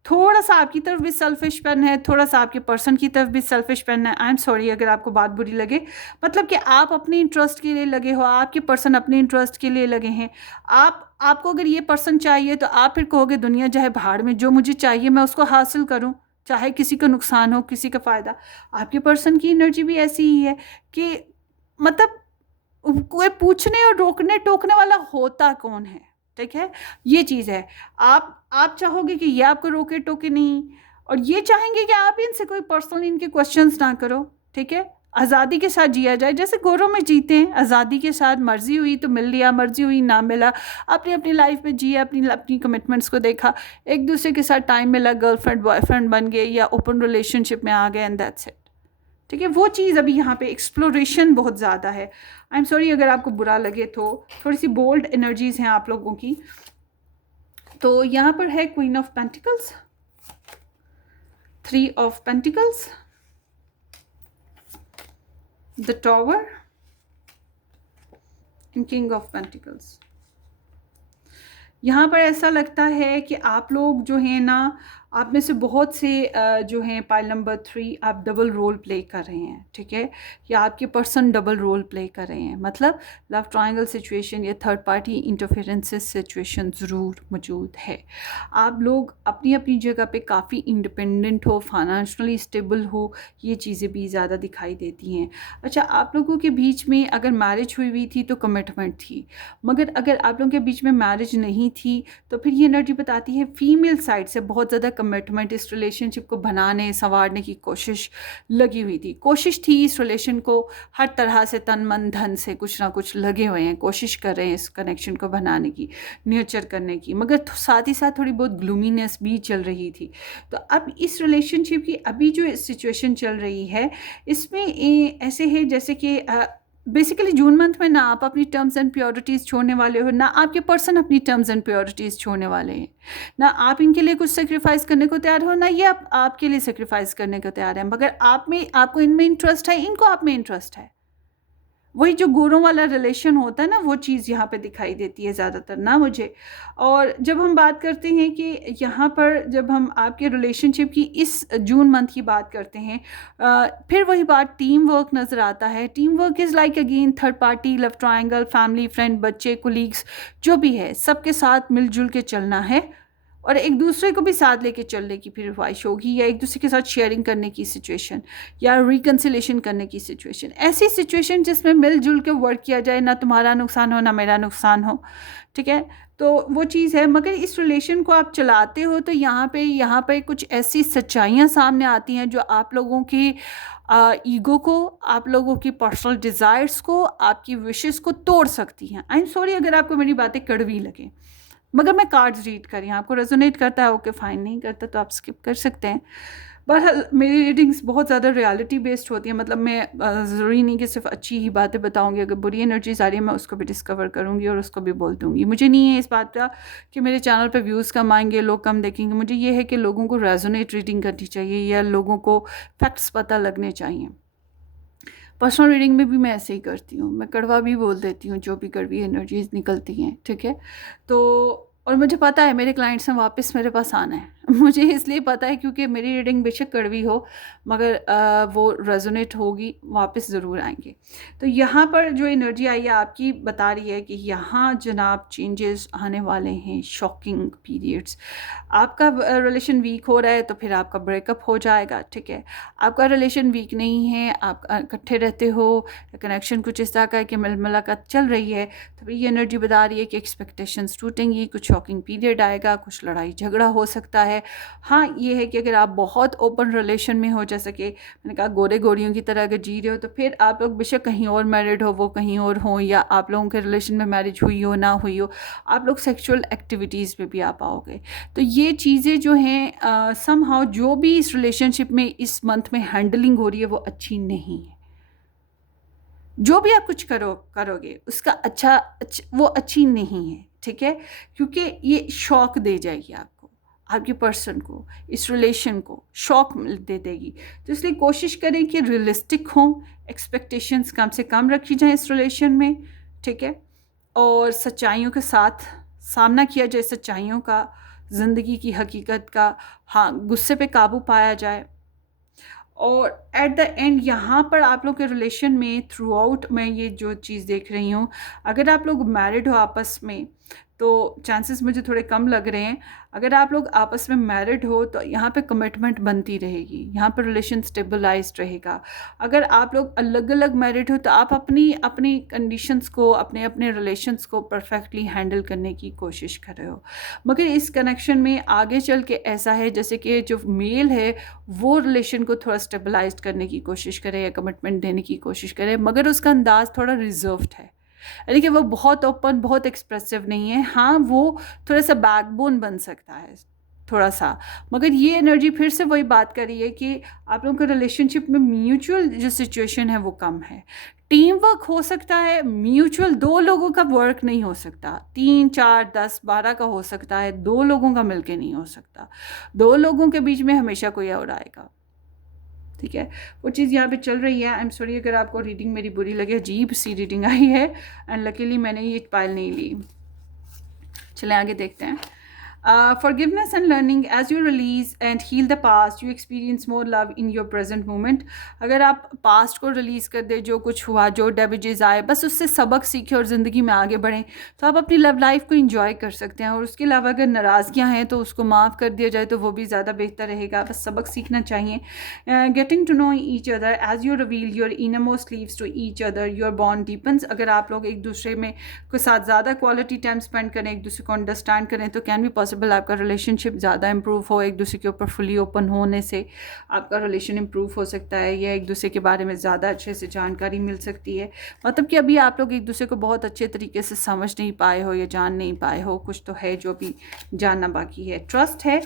थोड़ा सा आपकी तरफ भी सेल्फिशपन है, थोड़ा सा आपके पर्सन की तरफ भी सेल्फिशपन है। आई एम सॉरी अगर आपको बात बुरी लगे, मतलब कि आप अपने इंटरेस्ट के लिए लगे हो, आपके पर्सन अपने इंटरेस्ट के लिए लगे हैं। आपको अगर ये पर्सन चाहिए तो आप फिर कहोगे दुनिया चाहे भाड़ में, जो मुझे चाहिए मैं उसको हासिल करूं, चाहे किसी का नुकसान हो, किसी का फ़ायदा। आपके पर्सन की एनर्जी भी ऐसी ही है कि मतलब कोई पूछने और रोकने टोकने वाला होता कौन है, ठीक है। ये चीज़ है। आप चाहोगे कि ये आपको रोके टोके नहीं, और ये चाहेंगे कि आप इनसे कोई पर्सनली इनके क्वेश्चंस ना करो, ठीक है। आज़ादी के साथ जिया जाए, जैसे गोरों में जीते हैं, आज़ादी के साथ, मर्जी हुई तो मिल लिया, मर्जी हुई ना मिला, अपनी अपनी लाइफ में जिए, अपनी अपनी कमिटमेंट्स को देखा, एक दूसरे के साथ टाइम मिला, गर्लफ्रेंड बॉयफ्रेंड बन गए या ओपन रिलेशनशिप में आ गए, एंड दैट्स इट, ठीक है। वो चीज़ अभी यहाँ पे एक्सप्लोरेशन बहुत ज़्यादा है। आई एम सॉरी अगर आपको बुरा लगे, तो थोड़ी सी बोल्ड एनर्जीज हैं आप लोगों की। तो यहाँ पर है queen of pentacles, 3 of pentacles, the tower and king of pentacles. यहाँ पर ऐसा लगता है कि आप लोग जो हैं ना, आप में से बहुत से जो हैं पाइल नंबर 3, आप डबल रोल प्ले कर रहे हैं, ठीक है, या आपके पर्सन डबल रोल प्ले कर रहे हैं, मतलब लव ट्रायंगल सिचुएशन या थर्ड पार्टी इंटरफेरेंसेस सिचुएशन ज़रूर मौजूद है। आप लोग अपनी अपनी जगह पे काफ़ी इंडिपेंडेंट हो, फाइनेंशियली स्टेबल हो, ये चीज़ें भी ज़्यादा दिखाई देती हैं। अच्छा, आप लोगों के बीच में अगर मैरिज हुई थी तो कमिटमेंट थी, मगर अगर आप लोगों के बीच में मैरिज नहीं थी तो फिर ये एनर्जी बताती है फीमेल साइड से बहुत ज़्यादा कमिटमेंट, इस रिलेशनशिप को बनाने संवारने की कोशिश लगी हुई थी, कोशिश थी इस रिलेशन को हर तरह से तन मन धन से कुछ ना कुछ लगे हुए हैं, कोशिश कर रहे हैं इस कनेक्शन को बनाने की, न्योचर करने की, मगर साथ ही साथ थोड़ी बहुत ग्लूमीनेस भी चल रही थी। तो अब इस रिलेशनशिप की अभी जो सिचुएशन चल रही है, इसमें ऐसे है जैसे कि बेसिकली जून मंथ में ना आप अपनी टर्म्स एंड प्योरिटीज़ छोड़ने वाले हो, ना आपके पर्सन अपनी टर्म्स एंड प्योरिटीज़ छोड़ने वाले हैं, ना आप इनके लिए कुछ सेक्रीफाइस करने को तैयार हो, ना ये आपके लिए सेक्रीफाइस करने को तैयार है, मगर आपको इनमें इंटरेस्ट है, इनको आप में इंटरेस्ट है। वही जो गोरों वाला रिलेशन होता है ना, वो चीज़ यहाँ पे दिखाई देती है ज़्यादातर ना मुझे। और जब हम बात करते हैं कि यहाँ पर जब हम आपके रिलेशनशिप की इस जून मंथ की बात करते हैं, फिर वही बात टीम वर्क नज़र आता है। Team work is like again third party, love triangle, family, friend, बच्चे, कोलीग्स, जो भी है सबके साथ मिलजुल के चलना है और एक दूसरे को भी साथ लेके चलने की फिर ख्वाहिश होगी, या एक दूसरे के साथ शेयरिंग करने की सिचुएशन या रिकन्सिलेशन करने की सिचुएशन, ऐसी सिचुएशन जिसमें मिलजुल के वर्क किया जाए, ना तुम्हारा नुकसान हो ना मेरा नुकसान हो, ठीक है। तो वो चीज़ है, मगर इस रिलेशन को आप चलाते हो तो यहाँ पे कुछ ऐसी सच्चाइयाँ सामने आती हैं जो आप लोगों की ईगो को, आप लोगों की पर्सनल डिज़ायर्स को, आपकी विशेस को तोड़ सकती हैं। आई एम सॉरी अगर आपको मेरी बातें कड़वी लगे, मगर मैं कार्ड्स रीड कर रही हूँ, आपको रेजोनेट करता है ओके फाइन, नहीं करता तो आप स्किप कर सकते हैं। बहरहाल मेरी रीडिंग्स बहुत ज़्यादा रियलिटी बेस्ड होती है, मतलब मैं ज़रूरी नहीं कि सिर्फ अच्छी ही बातें बताऊंगी, अगर बुरी एनर्जीज आ रही है मैं उसको भी डिस्कवर करूंगी और उसको भी बोल दूंगी। मुझे नहीं है इस बात का कि मेरे चैनल पे व्यूज़ कम आएंगे, लोग कम देखेंगे, मुझे ये है कि लोगों को रेजोनेट रीडिंग करनी चाहिए या लोगों को फैक्ट्स पता लगने चाहिए। पर्सनल रीडिंग में भी मैं ऐसे ही करती हूँ, मैं कड़वा भी बोल देती हूँ जो भी कड़वी एनर्जीज निकलती हैं, ठीक है। तो और मुझे पता है मेरे क्लाइंट्स ने वापस मेरे पास आना है, मुझे इसलिए पता है क्योंकि मेरी रीडिंग बेशक कड़वी हो मगर वो रेजोनेट होगी, वापस ज़रूर आएंगे। तो यहाँ पर जो एनर्जी आई है आपकी बता रही है कि यहाँ जनाब चेंजेस आने वाले हैं, शॉकिंग पीरियड्स। आपका रिलेशन वीक हो रहा है तो फिर आपका ब्रेकअप हो जाएगा, ठीक है। आपका रिलेशन वीक नहीं है, आप इकट्ठे रहते हो, कनेक्शन कुछ इस तरह का है कि मिल मुलाकात चल रही है, तो ये एनर्जी बता रही है कि एक्सपेक्टेशंस टूटेंगी, कुछ शॉकिंग पीरियड आएगा, कुछ लड़ाई झगड़ा हो सकता है। हाँ, ये है कि अगर आप बहुत ओपन रिलेशन में हो, जैसे कि मैंने कहा गोरे गोरियों की तरह अगर जी रहे हो, तो फिर आप लोग बेशक कहीं और मैरिड हो, वो कहीं और हो, या आप लोगों के रिलेशन में मैरिज हुई हो ना हुई हो, आप लोग सेक्सुअल एक्टिविटीज़ में भी आ पाओगे। तो ये चीज़ें जो हैं समहाउ जो भी इस रिलेशनशिप में इस मंथ में हैंडलिंग हो रही है वो अच्छी नहीं है। जो भी आप कुछ करोगे उसका अच्छा वो अच्छी नहीं है, ठीक है, क्योंकि ये शॉक दे जाएगी आपको, आपके पर्सन को, इस रिलेशन को शॉक दे देगी। तो इसलिए कोशिश करें कि रियलिस्टिक हों, एक्सपेक्टेशंस कम से कम रखी जाए इस रिलेशन में, ठीक है, और सच्चाइयों के साथ सामना किया जाए, सच्चाइयों का, ज़िंदगी की हकीकत का। हाँ, गुस्से पे काबू पाया जाए। और एट द एंड यहाँ पर आप लोग के रिलेशन में थ्रू आउट मैं ये जो चीज़ देख रही हूँ, अगर आप लोग मैरिड हो आपस में तो चांसेस मुझे थोड़े कम लग रहे हैं। अगर आप लोग आपस में मैरिड हो तो यहाँ पे कमिटमेंट बनती रहेगी, यहाँ पर रिलेशन स्टेबलाइज्ड रहेगा। अगर आप लोग अलग अलग मैरिड हो तो आप अपनी अपनी कंडीशंस को, अपने अपने रिलेशंस को परफेक्टली हैंडल करने की कोशिश कर रहे हो। मगर इस कनेक्शन में आगे चल के ऐसा है जैसे कि जो मेल है वो रिलेशन को थोड़ा स्टेबलाइज करने की कोशिश करे या कमिटमेंट देने की कोशिश करे, मगर उसका अंदाज़ थोड़ा रिजर्व्ड है, यानी कि वो बहुत ओपन, बहुत एक्सप्रेसिव नहीं है। हाँ, वो थोड़ा सा बैकबोन बन सकता है थोड़ा सा, मगर ये एनर्जी फिर से वही बात करी है कि आप लोगों के रिलेशनशिप में म्यूचुअल जो सिचुएशन है वो कम है। टीम वर्क हो सकता है, म्यूचुअल दो लोगों का वर्क नहीं हो सकता, 3 4 10 12 का हो सकता है, दो लोगों का मिलके नहीं हो सकता। दो लोगों के बीच में हमेशा कोई और आएगा, ठीक है। वो चीज़ यहाँ पे चल रही है। आई एम सॉरी अगर आपको रीडिंग मेरी बुरी लगे, अजीब सी रीडिंग आई है एंड लकीली मैंने ये पायल नहीं ली। चलें आगे देखते हैं। Forgiveness and learning, as you release and heal the past, you experience more love in your present moment. अगर आप पास्ट को रिलीज़ कर दे, जो कुछ हुआ, जो डैमेजेस आए, बस उससे सबक सीखें और ज़िंदगी में आगे बढ़ें, तो आप अपनी लव लाइफ को इंजॉय कर सकते हैं। और उसके अलावा अगर नाराज़गियाँ हैं तो उसको माफ़ कर दिया जाए तो वो भी ज़्यादा बेहतर रहेगा। बस सबक सीखना चाहिए। Getting to know each other as you reveal your innermost leaves to each other, your bond deepens. अगर आप लोग एक दूसरे में के साथ ज़्यादा क्वालिटी टाइम स्पेंड करें, एक दूसरे को अंडरस्टैंड करें, तो कैन भी पॉसिबल आपका रिलेशनशिप ज़्यादा इंप्रूव हो। एक दूसरे के ऊपर फुली ओपन होने से आपका रिलेशन इंप्रूव हो सकता है, या एक दूसरे के बारे में ज़्यादा अच्छे से जानकारी मिल सकती है। मतलब कि अभी आप लोग एक दूसरे को बहुत अच्छे तरीके से समझ नहीं पाए हो या जान नहीं पाए हो, कुछ तो है जो अभी जानना बाकी है। ट्रस्ट है,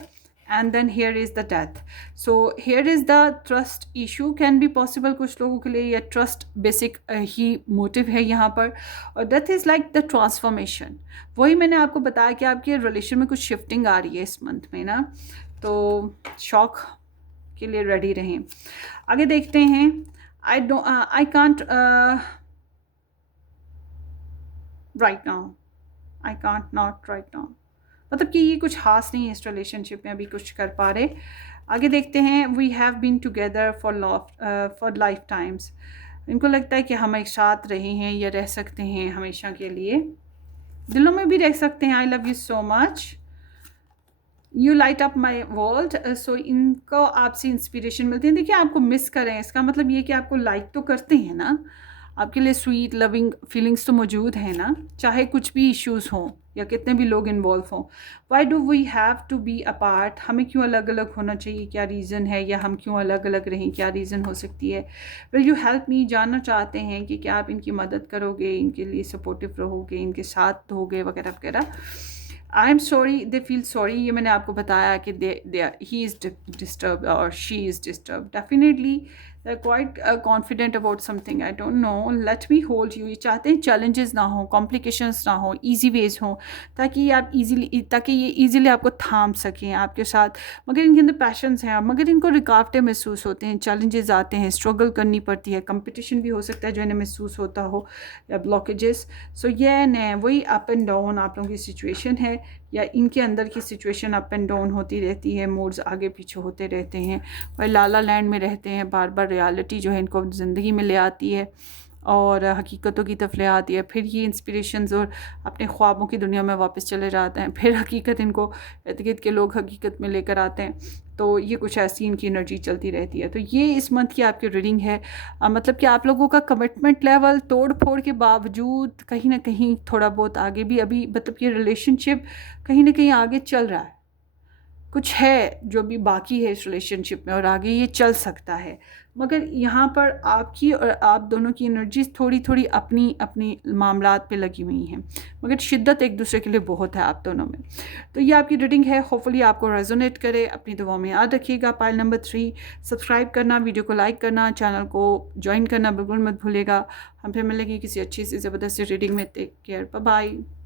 and then here is the death. So here is the trust issue can be possible कुछ लोगों के लिए, या trust basic ही motive है यहाँ पर। और death is like the transformation। वही मैंने आपको बताया कि आपके रिलेशन में कुछ शिफ्टिंग आ रही है इस मंथ में ना, तो शॉक के लिए रेडी रहें। आगे देखते हैं। I can't right now, I can't not right now, मतलब कि ये कुछ खास नहीं है इस रिलेशनशिप में अभी कुछ कर पा रहे। आगे देखते हैं। We have been together for lifetimes. इनको लगता है कि हम एक साथ रहे हैं या रह सकते हैं हमेशा के लिए, दिलों में भी रह सकते हैं। I love you so much, you light up my world. So इनको आपसे इंस्पिरेशन मिलती है। देखिए, आपको मिस करें इसका मतलब ये कि आपको लाइक तो करते हैं ना, आपके लिए स्वीट लविंग फीलिंग्स तो मौजूद हैं ना, चाहे कुछ भी इश्यूज़ हों या कितने भी लोग इन्वॉल्व हों। Why do we have to be apart, हमें क्यों अलग अलग होना चाहिए, क्या रीज़न है, या हम क्यों अलग अलग रहें, क्या रीज़न हो सकती है। विल यू हेल्प मी, जानना चाहते हैं कि क्या आप इनकी मदद करोगे, इनके लिए सपोर्टिव रहोगे, इनके साथ रहोगे वगैरह वगैरह। I am sorry, they feel sorry, ये मैंने आपको बताया कि ही इज़ डिस्टर्ब और she is disturb. Definitely they are quite confident about something, I don't know, let me hold you. ये चाहते हैं चैलेंजेस ना हो, कॉम्प्लिकेशंस ना हो, ईजी वेज हों, ताकि ये ईजिली आपको थाम सकें आपके साथ। मगर इनके अंदर पैशंस हैं, मगर इनको रुकावटें महसूस होते हैं, चैलेंजेस आते हैं, स्ट्रगल करनी पड़ती है, कंपटीशन भी हो सकता है जो इन्हें महसूस होता हो, या ब्लॉकेजेस। सो ये न वही अप एंड डाउन आप लोगों की सिचुएशन है, या इनके अंदर की सिचुएशन अप एंड डाउन होती रहती है, मूड्स आगे पीछे होते रहते हैं। वह लाला लैंड में रहते हैं, बार बार रियलिटी जो है इनको ज़िंदगी में ले आती है और हकीकतों की तरफ ले आती है। फिर ये इंस्पिरेशंस और अपने ख्वाबों की दुनिया में वापस चले जाते हैं, फिर हकीकत इनको इर्द-गिर्द के लोग हकीकत में लेकर आते हैं। तो ये कुछ ऐसी इनकी एनर्जी चलती रहती है। तो ये इस मंथ की आपकी रीडिंग है। मतलब कि आप लोगों का कमिटमेंट लेवल तोड़ फोड़ के बावजूद कहीं ना कहीं थोड़ा बहुत आगे भी, अभी मतलब कि रिलेशनशिप कहीं ना कहीं आगे चल रहा है, कुछ है जो भी बाकी है इस रिलेशनशिप में और आगे ये चल सकता है। मगर यहाँ पर आपकी और आप दोनों की एनर्जीज थोड़ी थोड़ी अपनी अपनी मामलात पे लगी हुई हैं, मगर शिद्दत एक दूसरे के लिए बहुत है आप दोनों में। तो ये आपकी रीडिंग है, होपफुली आपको रेजोनेट करे। अपनी दुआओं में याद रखिएगा। पाइल नंबर 3, सब्सक्राइब करना, वीडियो को लाइक करना, चैनल को ज्वाइन करना बिल्कुल मत भूलिएगा। हम फिर मिलेंगे किसी अच्छी सी ज़बरदस्त रीडिंग में। Take care, bye bye.